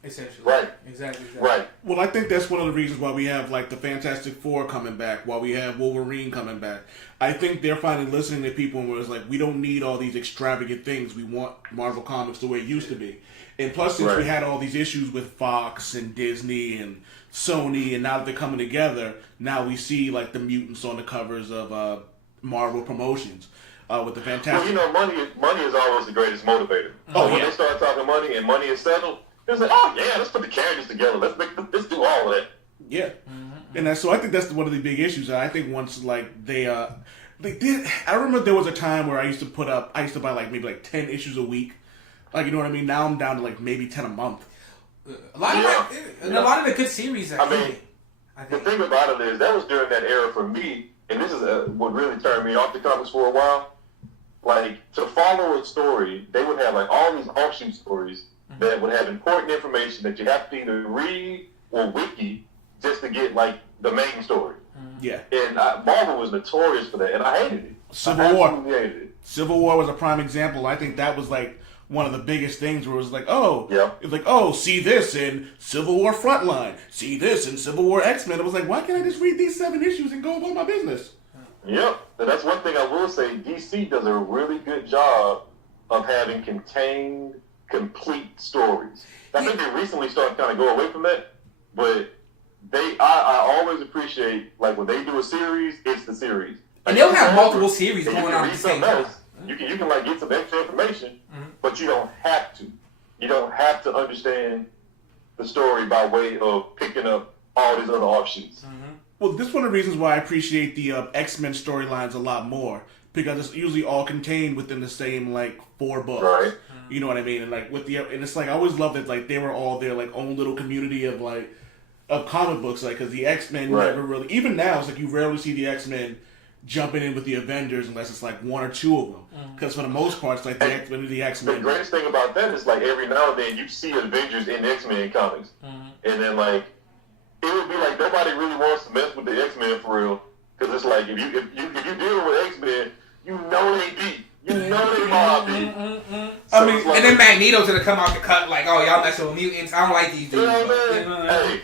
essentially. Right. Exactly. Right. Well, I think that's one of the reasons why we have, like, the Fantastic Four coming back, why we have Wolverine coming back. I think they're finally listening to people where it's like, we don't need all these extravagant things. We want Marvel Comics the way it used to be. And plus, since we had all these issues with Fox and Disney and Sony, and now that they're coming together, now we see, like, the mutants on the covers of Marvel promotions with the Fantastic... Well, money is always the greatest motivator. When they start talking money and money is settled, it's like, oh, yeah, let's put the characters together. Let's do all of that. Yeah. And so I think that's one of the big issues. And I think once, like, they did... I remember there was a time where I used to buy, like, maybe, like, 10 issues a week. Like, you know what I mean? Now I'm down to, like, maybe 10 a month. A lot of the good series are ending. The thing about it is, that was during that era for me, and this is what really turned me off the comics for a while. Like, to follow a story, they would have, like, all these offshoot stories that would have important information that you have to either read or wiki just to get, like, the main story. Yeah. And Marvel was notorious for that, and I hated it. Civil War. Absolutely hated it. Civil War was a prime example. I think that was, like, one of the biggest things where it was like, it's like, see this in Civil War Frontline, see this in Civil War X-Men. It was like, why can't I just read these 7 issues and go about my business? Yep, and that's one thing I will say. DC does a really good job of having contained, complete stories. I think they recently started kind of go away from that, but I always appreciate, like, when they do a series, it's the series. And they'll have multiple series going on at the same time. You can like get some extra information, but you don't have to. You don't have to understand the story by way of picking up all these other offshoots. Well, this is one of the reasons why I appreciate the X-Men storylines a lot more, because it's usually all contained within the same, like, 4 books. Right. You know what I mean? And, like, and it's like, I always loved that, like, they were all their, like, own little community of, like, of comic books, like, because the X-Men never really, even now, it's like you rarely see the X-Men jumping in with the Avengers unless it's like 1 or 2 of them. Because for the most part, it's like the X-Men. The greatest thing about that is, like, every now and then you see Avengers in X-Men comics. And then, like, it would be like nobody really wants to mess with the X-Men for real. Because it's like, if you're dealing with X-Men, you know they deep. You know they mob deep. I mean, like, and then Magneto's gonna come out the cut like, oh, y'all messing with mutants. I don't like these dudes. You know what I'm saying? Hey.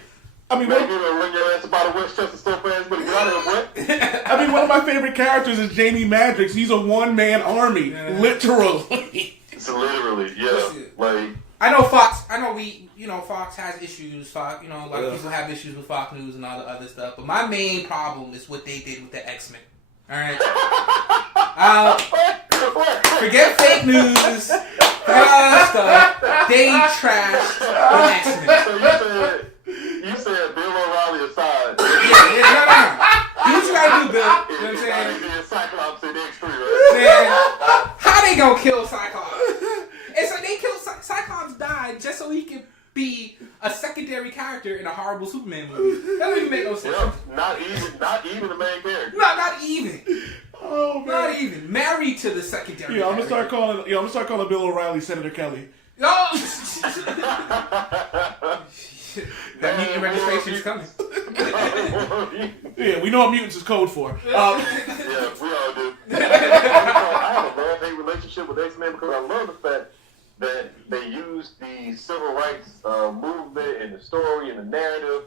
I mean, maybe you'll run your ass about a Westchester so fast, but you got it, what? I mean, one of my favorite characters is Jamie Madrox. He's a one-man army, literally. It's literally, yeah. Like, I know Fox. I know Fox has issues. Fox, a lot of people have issues with Fox News and all the other stuff. But my main problem is what they did with the X-Men. All right. Forget fake news. Stuff. They trashed the X-Men. So you said Bill O'Reilly aside. Yeah, no. Do what you gotta do, Bill. You know what I'm saying? Cyclops in X3, right? Man, how they gonna kill Cyclops? And so they killed Cyclops died just so he could be a secondary character in a horrible Superman movie. That doesn't even make no sense. Yep, not even the main character. No, not even. Oh man. Not even. Married to the secondary. I'm gonna start calling Bill O'Reilly Senator Kelly. No. That mutant registration is coming. Yeah, we know what mutants is code for. Yeah, we all do. I have a love-hate relationship with X-Men because I love the fact that they use the civil rights movement and the story and the narrative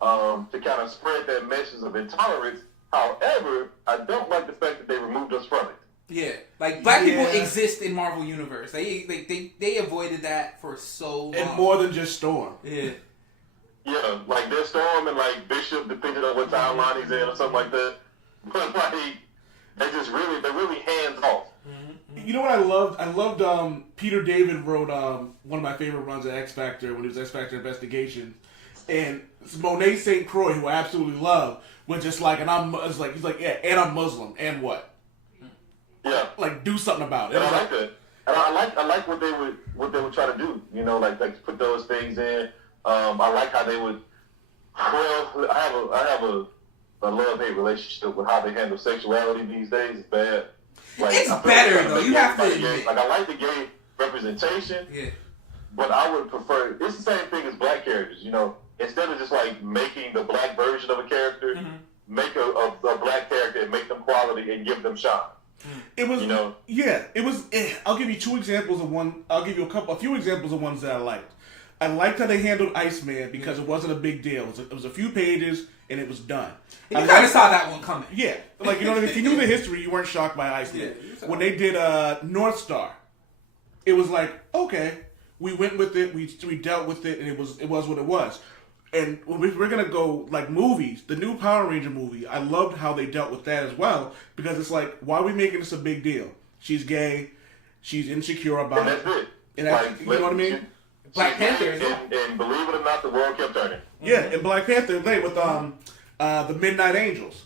to kind of spread that message of intolerance. However, I don't like the fact that they removed us from it. Yeah, like black people Yeah. exist in Marvel Universe. They avoided that for so long. And more than just Storm. Yeah. Yeah, like their Storm and like Bishop, depending on what timeline he's in or something like that. But like, they're really hands off. You know what I loved? I loved Peter David wrote one of my favorite runs at X Factor when he was X Factor Investigation, and Monet St. Croix, who I absolutely love, was just like, he's like, yeah, and I'm Muslim, and what? Yeah, Like, do something about it. and I was like that. And I like what they would try to do. You know, like put those things in. I like how they would. Well, I have a love-hate relationship with how they handle sexuality these days. It's bad. Like, It's I feel better, like though. You have to gay. admit. Like, I like the gay representation. Yeah. But I would prefer. It's the same thing as black characters. You know, instead of just like making the black version of a character, make a black character and make them quality and give them shine. It was, You know? yeah, it was. I'll give you two examples of one. I'll give you a few examples of ones that I liked. I liked how they handled Iceman because it wasn't a big deal. It was a few pages and it was done. And you kind of saw that one coming. Yeah, like, you know what I mean? If you knew the history, you weren't shocked by Iceman. Yeah, When they did North Star, it was like, okay, we went with it, we dealt with it, and it was what it was. And when we're gonna go like movies, the new Power Ranger movie, I loved how they dealt with that as well, because it's like, why are we making this a big deal? She's gay, she's insecure about And that's it. And that's, Like, you know what I mean? Black Panther as well. and believe it or not, the world kept turning. Yeah, and Black Panther they with the Midnight Angels,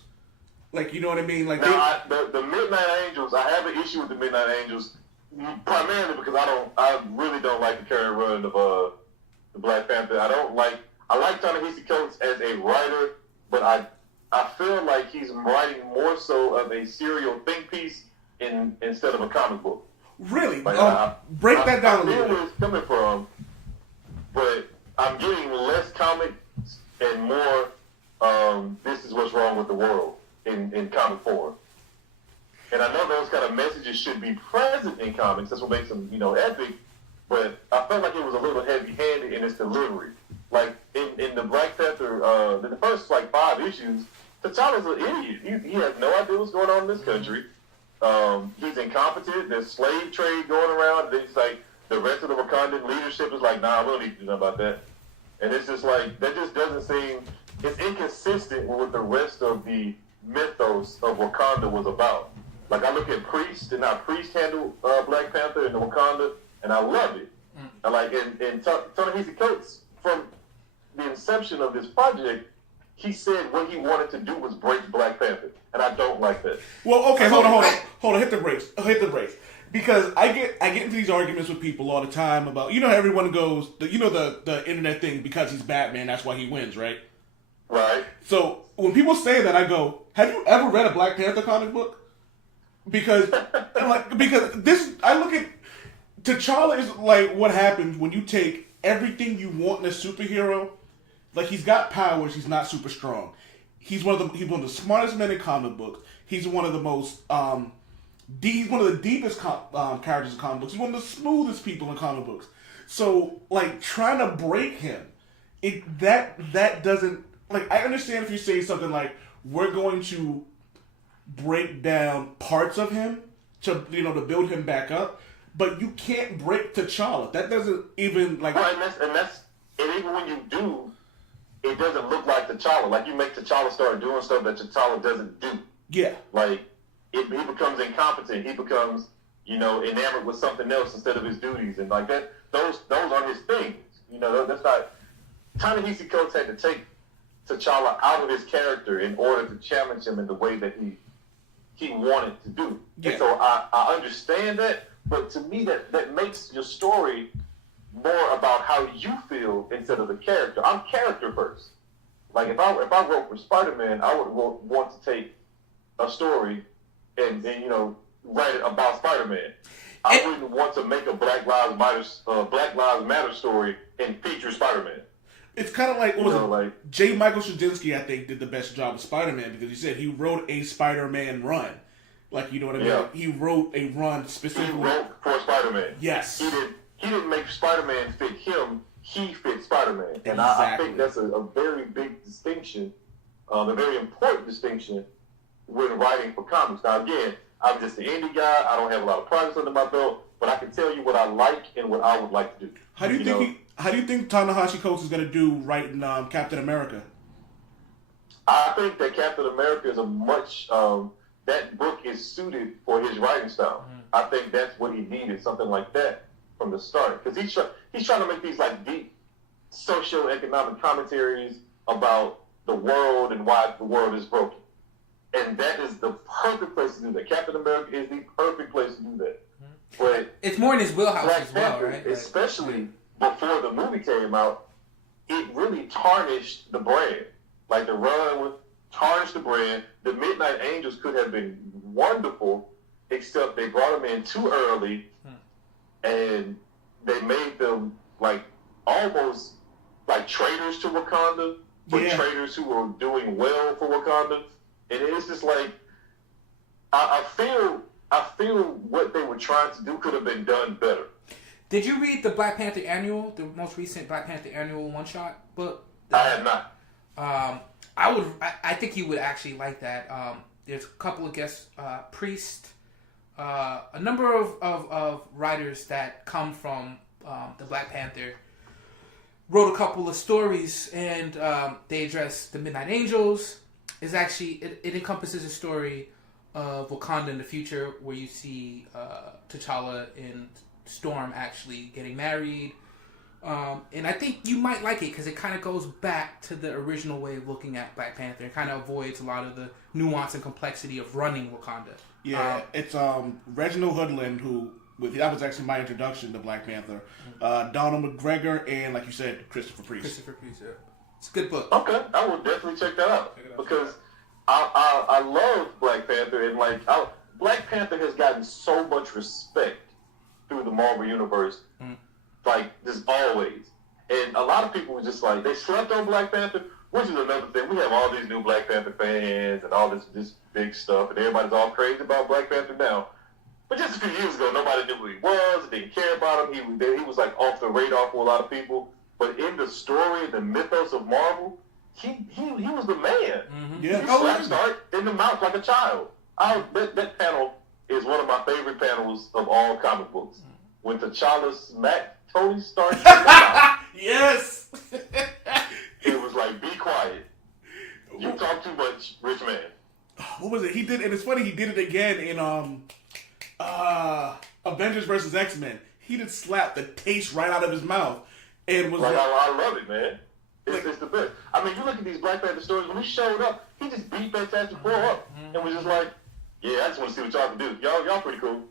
like, you know what I mean? Like, Now, the Midnight Angels, I have an issue with the Midnight Angels, primarily because I really don't like the current run of the Black Panther. I like Ta-Nehisi Coates as a writer, but I feel like he's writing more so of a serial think piece instead of a comic book. really, Like, break that down a I little feel bit. where it's coming from, but I'm getting less comics and more this is what's wrong with the world in comic form. And I know those kind of messages should be present in comics. That's what makes them, epic. But I felt like it was a little heavy-handed in its delivery. Like, in the Black Panther, in the first, 5 issues, T'Challa's an idiot. He has no idea what's going on in this country. He's incompetent. There's slave trade going around. It's like the rest of the Wakandan leadership is like, nah, we don't need to do nothing about that. And it's just like, that just doesn't seem, it's inconsistent with what the rest of the mythos of Wakanda was about. Like, I look at Priest and how Priest handled Black Panther and the Wakanda, and I love it. I like, and Ta-Nehisi Coates, from the inception of this project, he said what he wanted to do was break Black Panther, and I don't like that. Well, okay, hold on, hit the brakes. Because I get into these arguments with people all the time about, everyone goes, the internet thing, because he's Batman, that's why he wins, right? Right. So when people say that, I go, have you ever read a Black Panther comic book? Because this, I look at T'Challa is like what happens when you take everything you want in a superhero. Like, he's got powers, he's not super strong. He's one of the smartest men in comic books. He's one of the most he's one of the deepest characters in comic books. He's one of the smoothest people in comic books. So, like, trying to break him, that doesn't, like, I understand if you say something like, we're going to break down parts of him to build him back up, but you can't break T'Challa. That doesn't even, like, Right, and even when you do, it doesn't look like T'Challa. Like, you make T'Challa start doing stuff that T'Challa doesn't do. yeah. Like, he becomes incompetent. He becomes, enamored with something else instead of his duties. And, like, that, those aren't his things. That's not... Ta-Nehisi Coates had to take T'Challa out of his character in order to challenge him in the way that he wanted to do. Yeah. And so I understand that, but to me that makes your story more about how you feel instead of the character. I'm character first. Like, if I wrote for Spider-Man, I would want to take a story and write it about Spider-Man. I wouldn't want to make a Black Lives Matter story and feature Spider-Man. It's kind of like, J. Michael Straczynski, I think, did the best job of Spider-Man, because he said he wrote a Spider-Man run. Like, you know what I mean? Yeah. Like, he wrote a run specifically. He wrote for Spider-Man. Yes. He didn't make Spider-Man fit him. He fit Spider-Man. And I Exactly. think that's a very big distinction, a very important distinction when writing for comics. Now, again, I'm just an indie guy. I don't have a lot of projects under my belt, but I can tell you what I like and what I would like to do. How do you think Ta-Nehisi Coates is going to do writing Captain America? I think that Captain America is a much that book is suited for his writing style. I think that's what he needed, something like that from the start, because he's trying to make these like deep socio-economic commentaries about the world and why the world is broken, and that is the perfect place to do that. Captain America is the perfect place to do that. But it's more in his wheelhouse Black as well, Panther, right? especially before the movie came out, it really tarnished the brand. Like the run with tarnished the brand. The Midnight Angels could have been wonderful, except they brought them in too early, and they made them like almost like traitors to Wakanda, but traitors who were doing well for Wakanda. And it's just like I feel what they were trying to do could have been done better. Did you read the Black Panther Annual, the most recent Black Panther Annual one-shot book? I have not. I think you would actually like that. There's a couple of guest Priest, a number of writers that come from the Black Panther wrote a couple of stories, and they address the Midnight Angels. Is actually it encompasses a story of Wakanda in the future, where you see T'Challa and Storm actually getting married. And I think you might like it because it kind of goes back to the original way of looking at Black Panther. It kind of avoids a lot of the nuance and complexity of running Wakanda. Yeah, it's Reginald Hudlin that was actually my introduction to Black Panther. Donald McGregor and, like you said, Christopher Priest. Yeah. It's a good book. Okay, I will definitely check that out because I love Black Panther, and Black Panther has gotten so much respect through the Marvel Universe. Like, just always. And a lot of people were just like, they slept on Black Panther, which is another thing. We have all these new Black Panther fans and all this big stuff, and everybody's all crazy about Black Panther now. But just a few years ago, nobody knew who he was, didn't care about him. He was like off the radar for a lot of people. But in the story, the mythos of Marvel, he was the man. Yeah. He slapped Stark in the mouth like a child. That panel is one of my favorite panels of all comic books. When T'Challa smacked Tony Stark in the mouth. Yes! It was like, be quiet. You talk too much, rich man. What was it? He did, and it's funny, he did it again in Avengers vs. X-Men. He did slap the taste right out of his mouth. And was I love it, man. It's the best. I mean, you look at these Black Panther stories, when he showed up, he just beat Fantastic Four up. And was just like, yeah, I just want to see what y'all can do. Y'all pretty cool.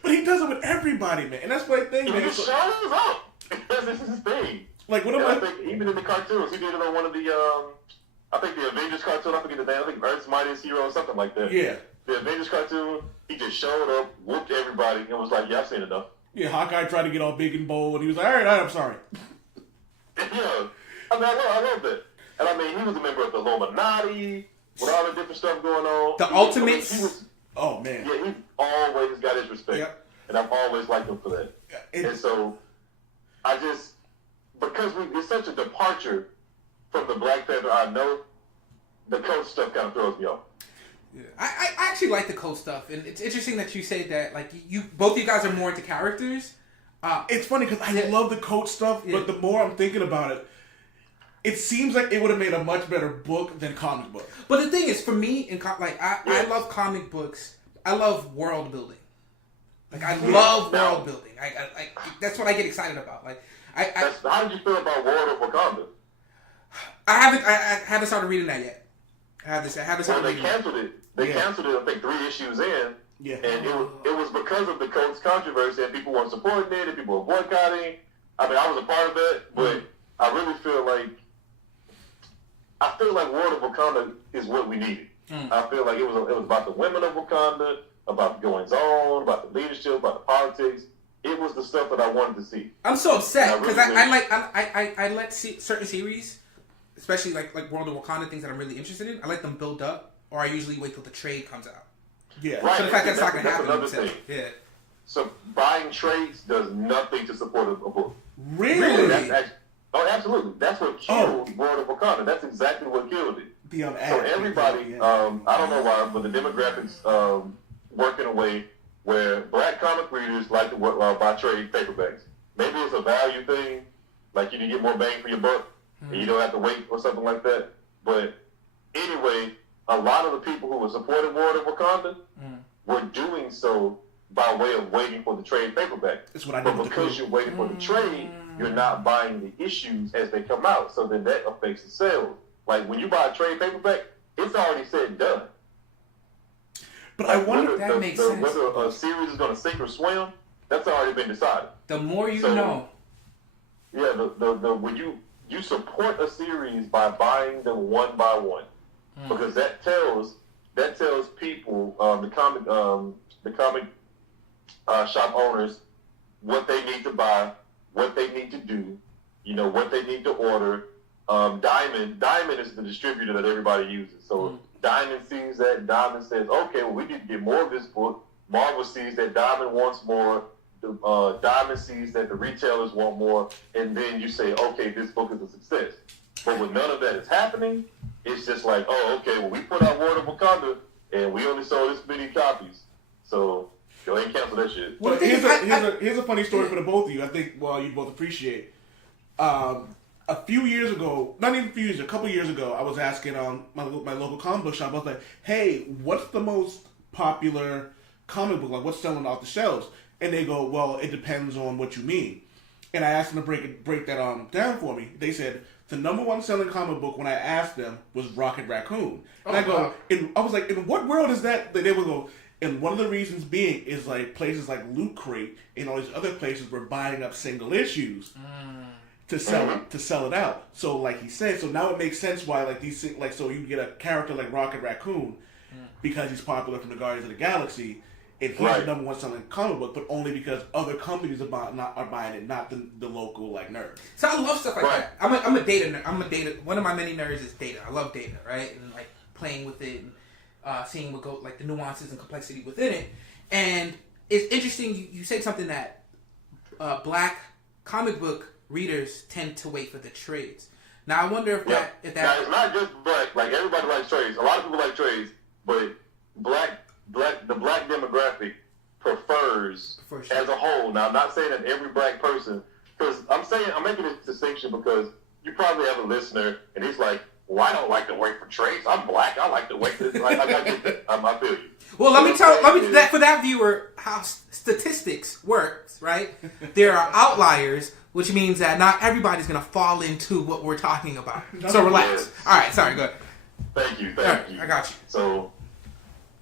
But he does it with everybody, man. And that's my thing, man. He just shows up. This is his thing. Like, what am I think even in the cartoons, he did it on one of the, I think the Avengers cartoon, I forget the name, I think Earth's Mightiest Hero or something like that. Yeah. The Avengers cartoon, he just showed up, whooped everybody, and was like, yeah, I've seen enough. Yeah, Hawkeye tried to get all big and bold, and he was like, all right, I'm sorry. Yeah. I mean, I love that. And I mean, he was a member of the Illuminati, with all the different stuff going on. The Ultimates. Oh, man. Yeah, he always got his respect. Yep. And I've always liked him for that. And so, because it's such a departure from the Black Panther I know, the Coach stuff kind of throws me off. Yeah. I actually like the Coach stuff, and it's interesting that you say that. Like both of you guys are more into characters. It's funny because I love the Coach stuff, but the more I'm thinking about it, it seems like it would have made a much better book than comic book. But the thing is, for me, I love comic books. I love world building. Like I love world building. I that's what I get excited about. Like how did you feel about World of Wakanda? I haven't started reading that yet. I haven't started reading. They canceled it. They canceled it. I think 3 issues in. Yeah. And it was because of the Coach controversy, and people weren't supporting it, and people were boycotting. I mean, I was a part of that, but I really feel like World of Wakanda is what we needed. I feel like it was about the women of Wakanda, about the goings on, about the leadership, about the politics. It was the stuff that I wanted to see. I so upset because I let certain series, especially like World of Wakanda, things that I'm really interested in. I let them build up, or I usually wait till the trade comes out. Yeah, right. So the fact that's not going to happen. Another thing. Yeah. So buying trades does nothing to support a book. Really? Absolutely. That's what killed World of Wakanda. That's exactly what killed it. The So everybody, I don't know why, but the demographics work in a way where black comic readers like to buy trade paperbacks. Maybe it's a value thing, like you can get more bang for your buck, and you don't have to wait or something like that. But anyway, a lot of the people who were supporting War of Wakanda were doing so by way of waiting for the trade paperback. That's what I but because you're waiting for the trade, you're not buying the issues as they come out. So then that affects the sales. Like when you buy a trade paperback, it's already said and done. But I wonder that makes sense. Whether a series is going to sink or swim, that's already been decided. The more you know. Yeah, when you support a series by buying them one by one, because that tells people, the comic shop owners, what they need to buy, what they need to do, what they need to order. Diamond is the distributor that everybody uses. So Diamond sees that. Diamond says, okay, well, we need to get more of this book. Marvel sees that Diamond wants more. Diamond sees that the retailers want more. And then you say, okay, this book is a success. But when none of that is happening, it's just like, oh, okay, well, we put out War of Wakanda, and we only sold this many copies. So go ahead and cancel that shit. Well, here's a funny story for the both of you. I think, you both appreciate. A few years ago, not even a few years, a couple years ago, I was asking my local comic book shop, I was like, hey, what's the most popular comic book? Like, what's selling off the shelves? And they go, well, it depends on what you mean. And I asked them to break that down for me. They said, the number one selling comic book when I asked them was Rocket Raccoon. And I go, I was like, in what world is that? They would go, and one of the reasons being is like places like Loot Crate and all these other places were buying up single issues. To sell it out. So like he said, so now it makes sense why so you get a character like Rocket Raccoon because he's popular from the Guardians of the Galaxy, and he's the number one selling comic book, but only because other companies are buying it, not the local like nerds. So I love stuff like that. I'm a data nerd. One of my many nerds is data. I love data, right? And like playing with it and seeing what go like the nuances and complexity within it. And it's interesting. You said something that black comic book readers tend to wait for the trades. Now I wonder if that now, it's not just black. Like everybody likes trades. A lot of people like trades, but the black demographic prefers as a whole. Now I'm not saying that every black person, because I'm making this distinction because you probably have a listener and he's like, well, I don't like to wait for trades. I'm black. I like to wait for I feel you. Well, let me for that viewer how statistics works, right? There are outliers, which means that not everybody's going to fall into what we're talking about. So relax. Yes. All right, sorry, go ahead. Thank you. I got you. So,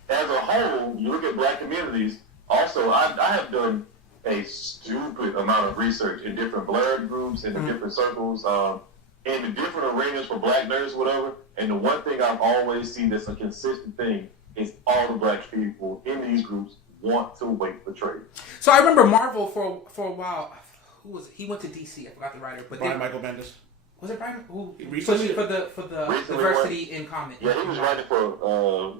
as a whole, you look at black communities, also, I have done a stupid amount of research in different Blerd groups, in the different circles, in the different arenas for black nerds, whatever. And the one thing I've always seen that's a consistent thing is all the black people in these groups want to wait for trade. So I remember Marvel for a while. Who was it? He went to DC. I forgot the writer, but Brian Michael Bendis. Was it Brian? Who recently for the diversity in comics? Yeah, he was writing for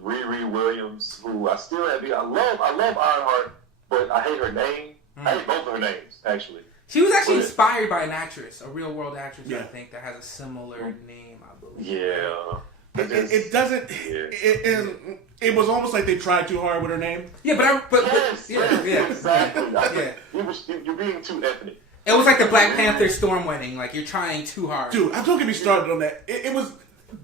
Riri Williams, who I still have. I love Ironheart, but I hate her name. I hate both of her names actually. She was actually inspired by an actress, a real world actress, I think, that has a similar name, I believe. Yeah. It doesn't. It was almost like they tried too hard with her name. Yeah, yes, exactly. You're being too ethnic. It was like the Black Panther Storm wedding. Like you're trying too hard. Dude, don't get me started on that. It was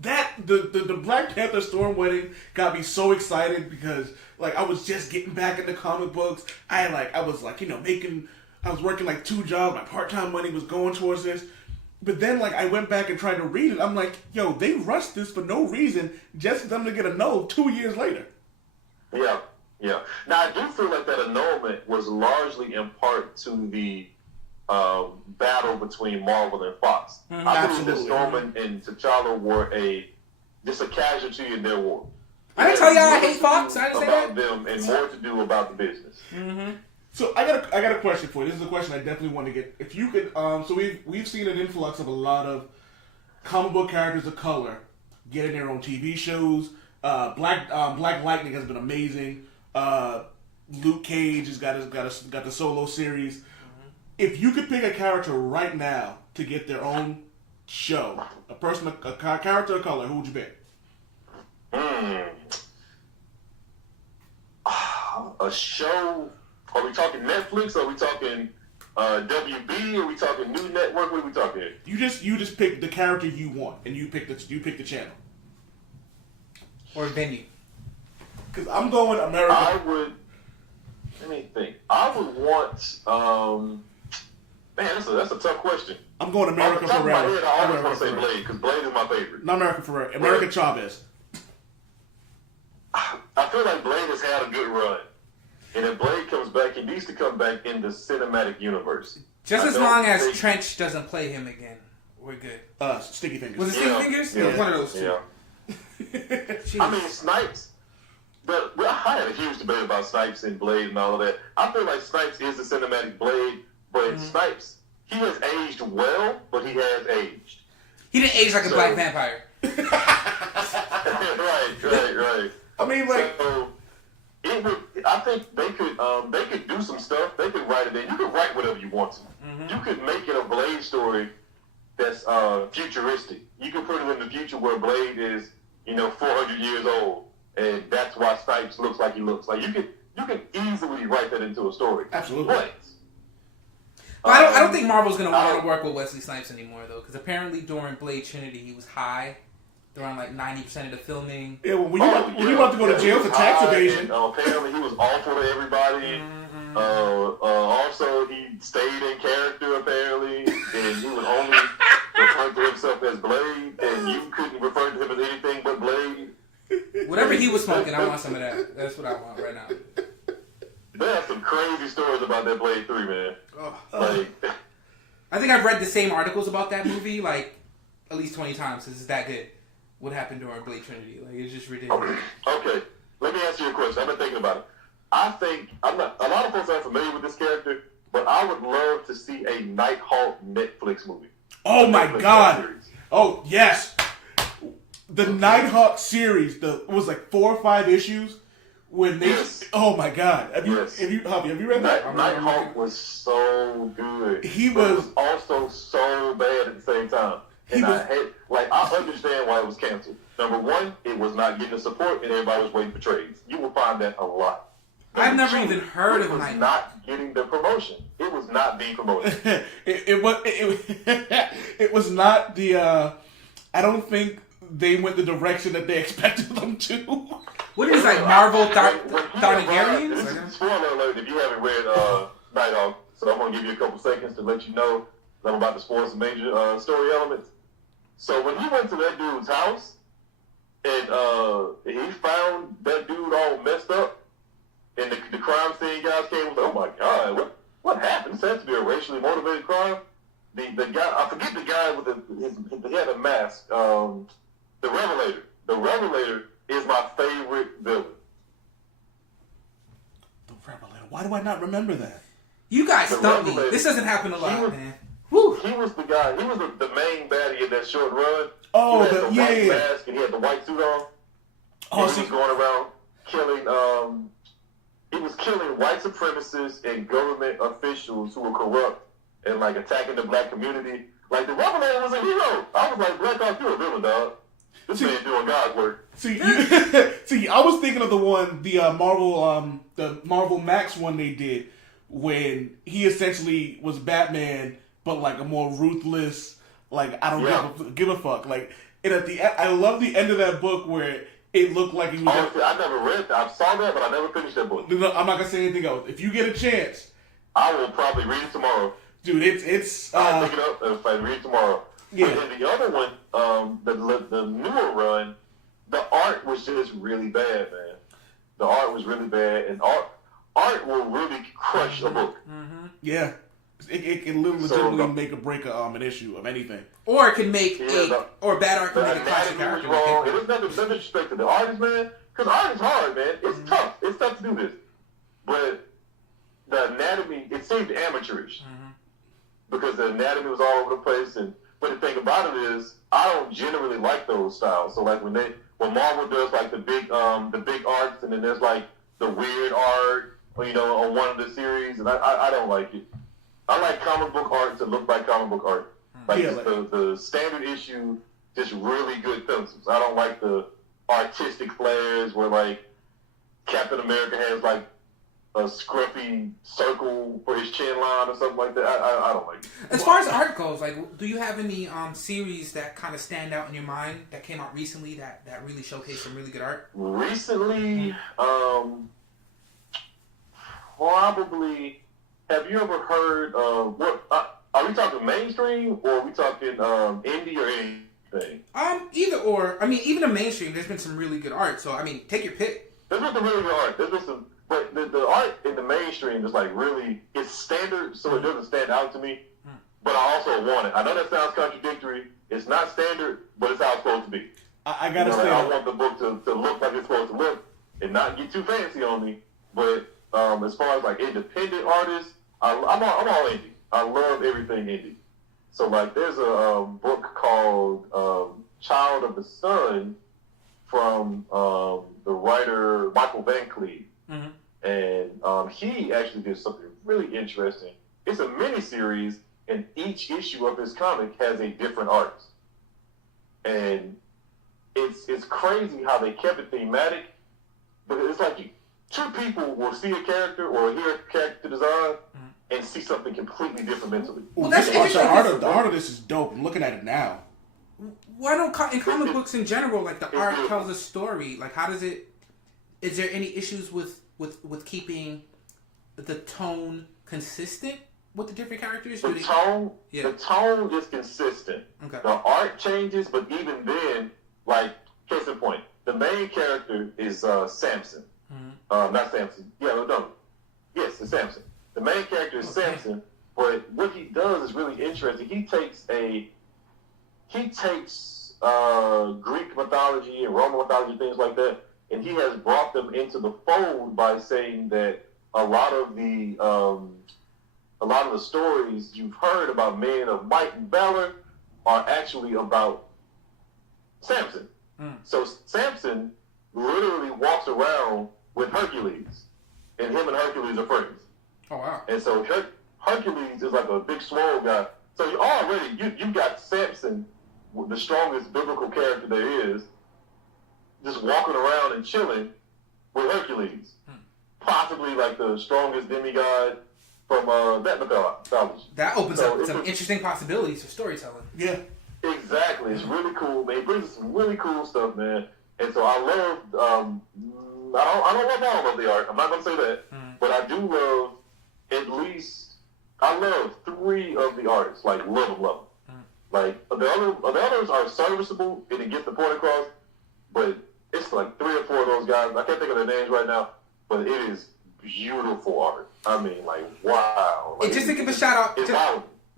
that the Black Panther Storm wedding got me so excited because like I was just getting back into comic books. I was working like 2 jobs. My part-time money was going towards this. But then, like, I went back and tried to read it. I'm like, yo, they rushed this for no reason, just for them to get a no 2 years later. Yeah. Now, I do feel like that annulment was largely in part to the battle between Marvel and Fox. I believe that Storm and T'Challa were just a casualty in their war. I didn't tell y'all I hate Fox. I didn't say that. About them and more to do about the business. Mm-hmm. So I got a question for you. This is a question I definitely want to get. If you could, so we've seen an influx of a lot of comic book characters of color getting their own TV shows. Black Lightning has been amazing. Luke Cage has got the solo series. Mm-hmm. If you could pick a character right now to get their own show, a character of color, who would you pick? A show? Are we talking Netflix? Are we talking WB? Are we talking New Network? What are we talking here? You just pick the character you want, and you pick the channel or venue. Because I'm going America. I would. Let me think. I would want. Man, that's a tough question. I'm going America Off the top Ferrera. of my head, I always want to say Ferrera. Blade because Blade is my favorite. Not America Ferrera. America Chavez. I feel like Blade has had a good run. And if Blade comes back, he needs to come back in the cinematic universe. Just as long as Trench doesn't play him again, we're good. Sticky Fingers. Was it Sticky Fingers? Yeah. One of those two. Yeah. I mean, Snipes. But I had a huge debate about Snipes and Blade and all of that. I feel like Snipes is the cinematic Blade, but Snipes, he has aged well, but he has aged. He didn't age like a black vampire. Right. I mean, like, so, I think they could do some stuff. They could write it in. You can write whatever you want to. You could make it a Blade story that's futuristic. You can put it in the future where Blade is, 400 years old, and that's why Snipes looks like he looks. Like you can easily write that into a story. Absolutely. But I don't think Marvel's gonna want to work with Wesley Snipes anymore, though, because apparently during Blade Trinity he was high. Around like 90% of the filming. Yeah, when you about to go to jail for tax evasion. And, apparently he was awful to everybody. Also, he stayed in character apparently, and he would only refer to himself as Blade, and you couldn't refer to him as anything but Blade. Whatever he was smoking, I want some of that. That's what I want right now. There are some crazy stories about that Blade 3, man. I think I've read the same articles about that movie like at least 20 times because it's that good. What happened during Blade Trinity? Like, it's just ridiculous. Okay. Let me ask you a question. I've been thinking about it. I think a lot of folks aren't familiar with this character, but I would love to see a Nighthawk Netflix movie. Oh my God! Oh yes, the Nighthawk series. It was like 4 or 5 issues when they. Yes. Oh my God! Have you read that? Nighthawk was so good. He was also so bad at the same time. And I understand why it was canceled. Number one, it was not getting the support, and everybody was waiting for trades. You will find that a lot. I've never even heard of Nighthawk. It was not getting the promotion. It was not being promoted. It was not the. I don't think they went the direction that they expected them to. What is like Marvel Targaryens? Spoiler alert! If you haven't read Nighthawk, so I'm gonna give you a couple seconds to let you know that I'm about to spoil some major story elements. So when he went to that dude's house and he found that dude all messed up, and the crime scene guys came and was like, "Oh my God, what happened? This has to be a racially motivated crime." The guy, I forget the guy with he had a mask. The Revelator. The Revelator is my favorite villain. The Revelator. Why do I not remember that? You guys stumped me. This doesn't happen a lot, man. He was the guy. He was the main baddie in that short run. Oh, he had the white mask and he had the white suit on. He was going around killing. He was killing white supremacists and government officials who were corrupt and like attacking the black community. Like the Revelator was a hero. I was like, Black Ops, you're a villain, dog. This man doing God's work. See, I was thinking of the Marvel Max one they did when he essentially was Batman. But like a more ruthless, like I don't give a fuck. Like, and at the end, I love the end of that book where it looked like he was. Honestly, I never read that. I saw that, but I never finished that book. No, I'm not gonna say anything else. If you get a chance, I will probably read it tomorrow. Dude, it's. I'll pick it up and I read it tomorrow. Yeah. And then the other one, the newer run, the art was just really bad, man. The art was really bad, and art will really crush a book. Mm-hmm. Yeah. It can legitimately make or break an issue of anything. Or it can make or bad art can make a classic character. Wrong. It was nothing disrespect to the artist, man. Because art is hard, man. It's tough. It's tough to do this. But the anatomy, it seemed amateurish. Because the anatomy was all over the place. But the thing about it is, I don't generally like those styles. So like when Marvel does like the big arcs, and then there's like the weird art, on one of the series, and I don't like it. I like comic book art to look like comic book art. Like the standard issue, just really good pencils. I don't like the artistic flares where like Captain America has like a scruffy circle for his chin line or something like that. I don't like it. As far as art goes, like, do you have any series that kind of stand out in your mind that came out recently that really showcased some really good art? Recently, probably. Have you ever heard of what? Are we talking mainstream or are we talking indie or anything? Either or. I mean, even the mainstream, there's been some really good art. So I mean, take your pick. There's been some really good art. There's been some, but the art in the mainstream is like really, it's standard, so it doesn't stand out to me. But I also want it. I know that sounds contradictory. It's not standard, but it's how it's supposed to be. I gotta say, like, I want the book to look like it's supposed to look and not get too fancy on me. But as far as like independent artists, I'm all indie. I love everything indie. So like, there's a book called Child of the Sun from the writer Michael Van Cleve. And he actually did something really interesting. It's a mini-series, and each issue of his comic has a different artist. And it's crazy how they kept it thematic, but it's like two people will see a character or hear a character design and see something completely different mentally. Well, that's interesting. The art of this is dope. I'm looking at it now. Why don't in comic books in general, like the art tells a story? Like, how does it? Is there any issues with keeping the tone consistent with the different characters? The tone is consistent. Okay. The art changes, but even then, like, case in point, the main character is Samson. Not Samson. Yes, it's Samson. The main character is Samson, but what he does is really interesting. He takes Greek mythology and Roman mythology, things like that, and he has brought them into the fold by saying that a lot of the stories you've heard about men of might and valor are actually about Samson. So Samson literally walks around with Hercules, and him and Hercules are friends. Oh wow! And so Hercules is like a big swole guy. So you got Samson, the strongest biblical character there is, just walking around and chilling with Hercules, possibly like the strongest demigod from that mythology. That opens up some interesting possibilities for storytelling. Yeah, exactly. It's really cool, man. He brings us some really cool stuff, man. And so I love. I don't love all of the art. I'm not gonna say that, but I do love at least. I love 3 of the artists. Like love them. Like the others are serviceable and it gets the point across, but it's like 3 or 4 of those guys. I can't think of their names right now, but it is beautiful art. I mean, like wow. Like, just to give a shout out. It's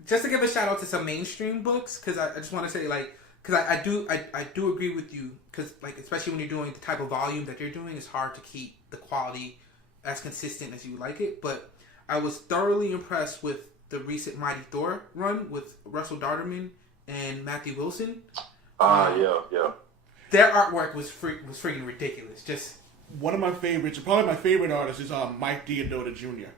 Just to give a shout out to some mainstream books, because I just want to say, like, because I do agree with you, because, like, especially when you're doing the type of volume that you're doing, it's hard to keep the quality as consistent as you would like it. But I was thoroughly impressed with the recent Mighty Thor run with Russell Darterman and Matthew Wilson. Yeah. Their artwork was freaking ridiculous. Just one of my favorites, probably my favorite artist, is Mike Diododa Jr.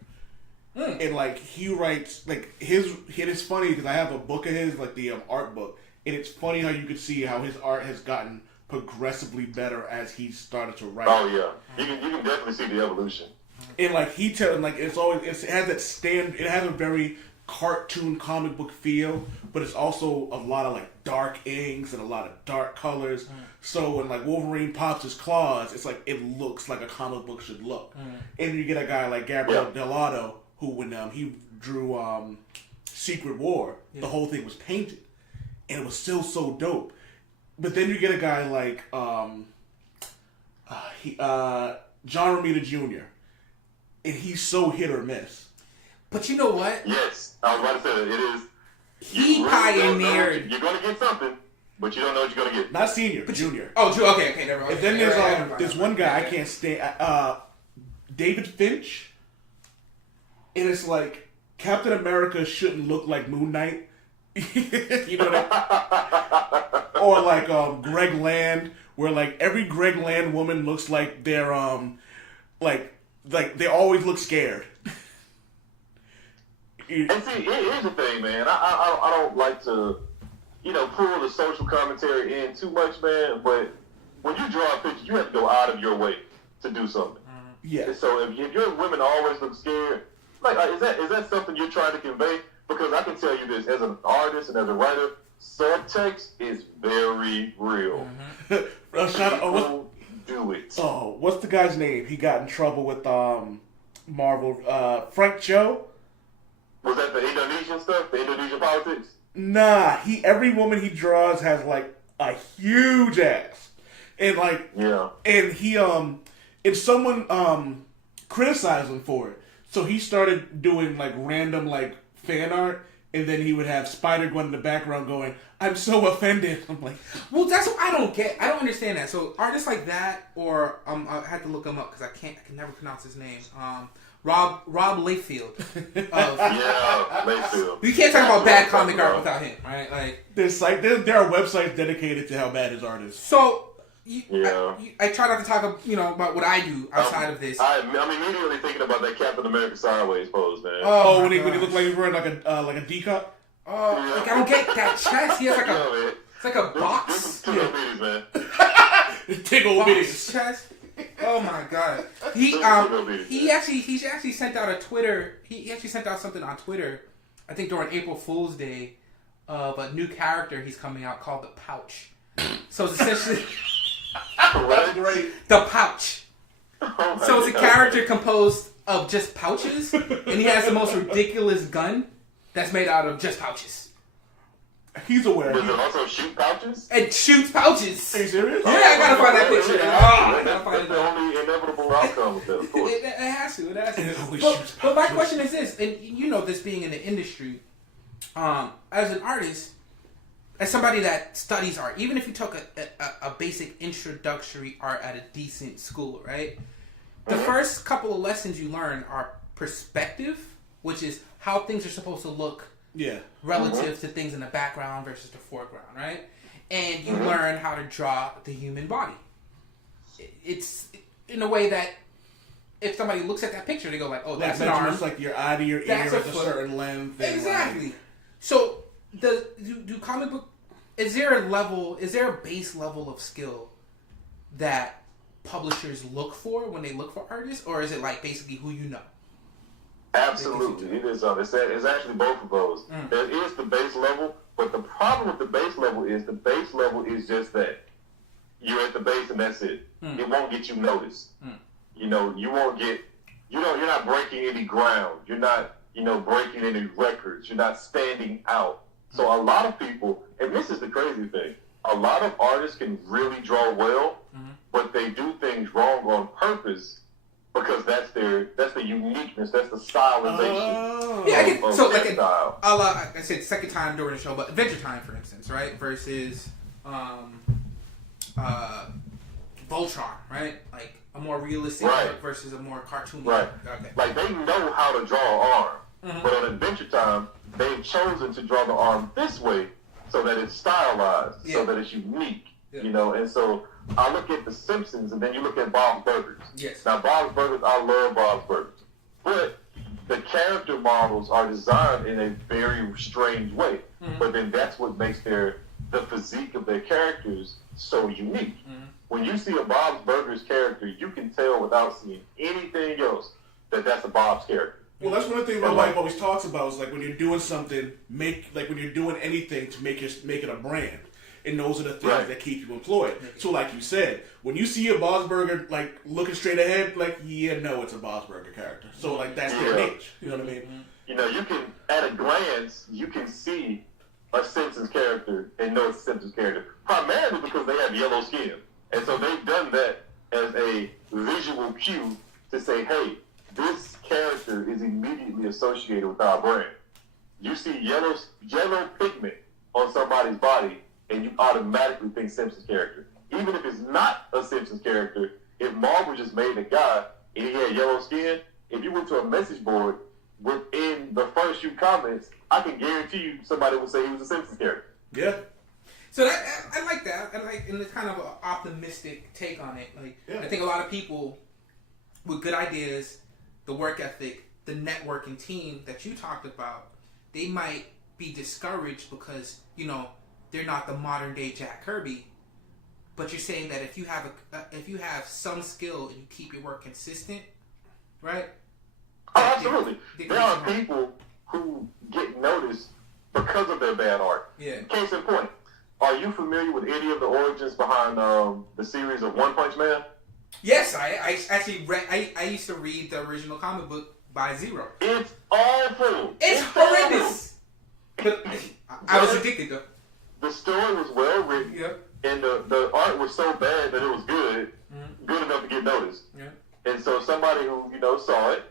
And like he writes, like it is funny because I have a book of his, like the art book, and it's funny how you can see how his art has gotten progressively better as he started to write. Oh yeah, you can definitely see the evolution. And like it has a very cartoon comic book feel, but it's also a lot of like dark inks and a lot of dark colors. So when like Wolverine pops his claws, it's like it looks like a comic book should look. And you get a guy like Gabriel Dell'Otto, who when he drew Secret War, the whole thing was painted, and it was still so dope. But then you get a guy like John Romita Jr., and he's so hit or miss. But you know what? Yes, I was about to say that it is. He pioneered. You're going to get something, but you don't know what you're going to get. Not senior, but junior. Oh, okay, never mind. And then there's one guy I can't stand, David Finch. And it's like, Captain America shouldn't look like Moon Knight. You know what I mean? Or like Greg Land, where like every Greg Land woman looks like they're like they always look scared. And see, here's the thing, man. I don't like to, pull the social commentary in too much, man. But when you draw a picture, you have to go out of your way to do something. Yeah. And so if your women always look scared, like is that something you're trying to convey? Because I can tell you this, as an artist and as a writer, subtext is very real. People do it. Oh, what's the guy's name? He got in trouble with Marvel. Frank Cho. Was that the Indonesian stuff? The Indonesian politics? Nah, every woman he draws has like a huge ass, and like and he if someone criticized him for it, so he started doing like random like fan art, and then he would have Spider-Gwen in the background going, "I'm so offended." I'm like, well, that's what I don't get. I don't understand that. So artists like that, or I had to look him up because I can never pronounce his name. Rob Layfield. Layfield. You can't talk about bad comic art without him, right? Like there are websites dedicated to how bad his art is. So. I try not to talk, about what I do outside of this. I'm immediately thinking about that Captain America sideways pose, man. Oh, when he looked like he was wearing like a D cup. Oh, like I don't get that chest. He has like it's like a box. This is tickle bitties, man. Tickle bitties chest. Oh my god. He actually sent out a Twitter. He actually sent out something on Twitter. I think during April Fool's Day, of a new character he's coming out called the Pouch. So it's essentially. That's great. The Pouch. So it's a character composed of just pouches, and he has the most ridiculous gun that's made out of just pouches. He's aware. Does it also shoot pouches? It shoots pouches. Are you serious? Yeah, I gotta find that picture. That's the only inevitable outcome of that, of course. It has to. But my question is this, and this being in the industry, as an artist, as somebody that studies art, even if you took a basic introductory art at a decent school, right? The first couple of lessons you learn are perspective, which is how things are supposed to look relative to things in the background versus the foreground, right? And you learn how to draw the human body. It's in a way that if somebody looks at that picture, they go like, oh, that's an arm. It's like your eye to your ear at a certain length. Exactly. Like, so do comic book... Is there a base level of skill that publishers look for when they look for artists, or is it like basically who you know? Absolutely, it is. It's actually both of those. There is the base level, but the problem with the base level is just that you're at the base and that's it. It won't get you noticed. You won't get. You're not breaking any ground. You're not breaking any records. You're not standing out. So a lot of people, and this is the crazy thing, a lot of artists can really draw well, but they do things wrong on purpose because that's the uniqueness, that's the stylization. Yeah, I get so like style. I said second time during the show, but Adventure Time, for instance, right, versus Voltron, right, like a more realistic look versus a more cartoony. Right. Okay. Like they know how to draw an arm. But on Adventure Time, they've chosen to draw the arm this way so that it's stylized, so that it's unique, And so I look at The Simpsons, and then you look at Bob's Burgers. Yes. Now, Bob's Burgers, I love Bob's Burgers. But the character models are designed in a very strange way. But then that's what makes the physique of their characters so unique. When you see a Bob's Burgers character, you can tell without seeing anything else that that's a Bob's character. Well, that's one thing my wife always talks about is like when you're doing something, when you're doing anything to make it a brand, and those are the things that keep you employed. So, like you said, when you see a Bob's Burger like looking straight ahead, like it's a Bob's Burger character. So like that's their niche. You know what I mean? You can at a glance you can see a Simpsons character and know it's a Simpsons character primarily because they have yellow skin, and so they've done that as a visual cue to say, hey, this character is immediately associated with our brand. You see yellow pigment on somebody's body, and you automatically think Simpsons character. Even if it's not a Simpsons character, if Marvel just made a guy and he had yellow skin, if you went to a message board within the first few comments, I can guarantee you somebody would say he was a Simpsons character. Yeah. So I like that. And it's kind of an optimistic take on it. I think a lot of people with good ideas, the work ethic, the networking team that you talked about, they might be discouraged because, they're not the modern day Jack Kirby. but you're saying that if you have some skill and you keep your work consistent, right? Oh, absolutely. There are people who get noticed because of their bad art. Yeah. Case in point, are you familiar with any of the origins behind the series of One Punch Man? Yes, I actually read. I used to read the original comic book by Zero. It's awful. It's horrendous. But I was addicted though. The story was well written, Yep. and the art was so bad that it was good, good enough to get noticed. Yeah. And so somebody who saw it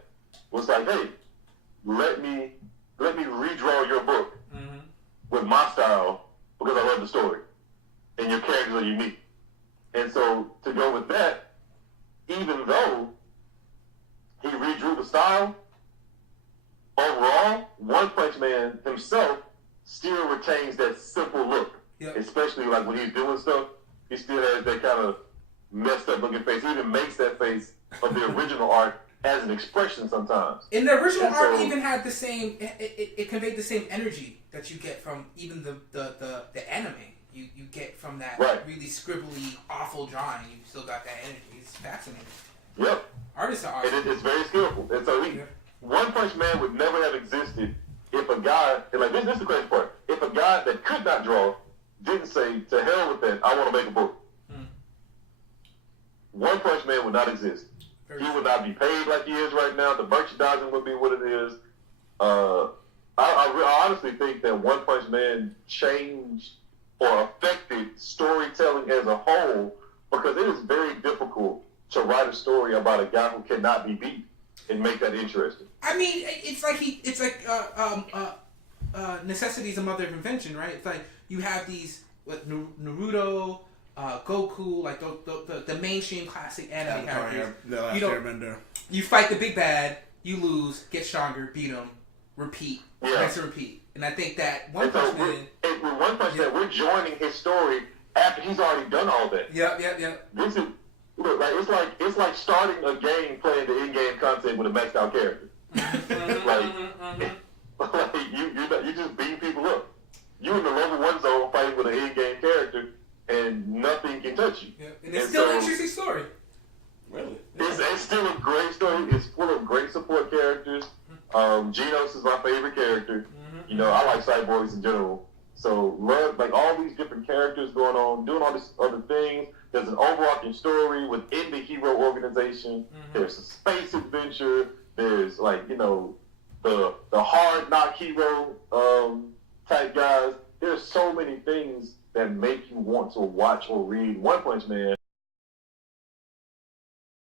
was like, "Hey, let me redraw your book with my style because I love the story, and your characters are unique." And so to go with that, even though he redrew the style, overall, One Punch Man himself still retains that simple look. Yep. Especially like when he's doing stuff, he still has that kind of messed up looking face. He even makes that face of the original art as an expression sometimes. And the original art even had the same. It conveyed the same energy that you get from even the anime. You get from that really scribbly, awful drawing. You still got that energy. It's fascinating. Yep. Artists are awesome. And it's very skillful. And so One Punch Man would never have existed if a guy, and like this is the crazy part, if a guy that could not draw didn't say, "To hell with that, I want to make a book." One Punch Man would not exist. He would not be paid like he is right now. The merchandising would be what it is. I honestly think that One Punch Man changed or affected storytelling as a whole, because it is very difficult to write a story about a guy who cannot be beat and make that interesting. I mean, it's like necessity is a mother of invention, right? It's like you have these Naruto, Goku, like the mainstream classic anime characters. The Last Airbender. You fight the big bad, you lose, get stronger, beat him, repeat, rinse and repeat. And I think that One Punch Man. With One Punch Man, we're joining his story after he's already done all that. Yep. This is it's like starting a game playing the in-game content with a maxed out character. You just beat people up. You in the level 1 zone fighting with an in-game character, and nothing can touch you. Yep. And it's still an interesting story. Really? It's still a great story. It's full of great support characters. Genos is my favorite character. I like cyborgs in general. So love like all these different characters going on, doing all these other things. There's an overarching story within the hero organization. There's a space adventure. There's the hard knock hero type guys. There's so many things that make you want to watch or read One Punch Man.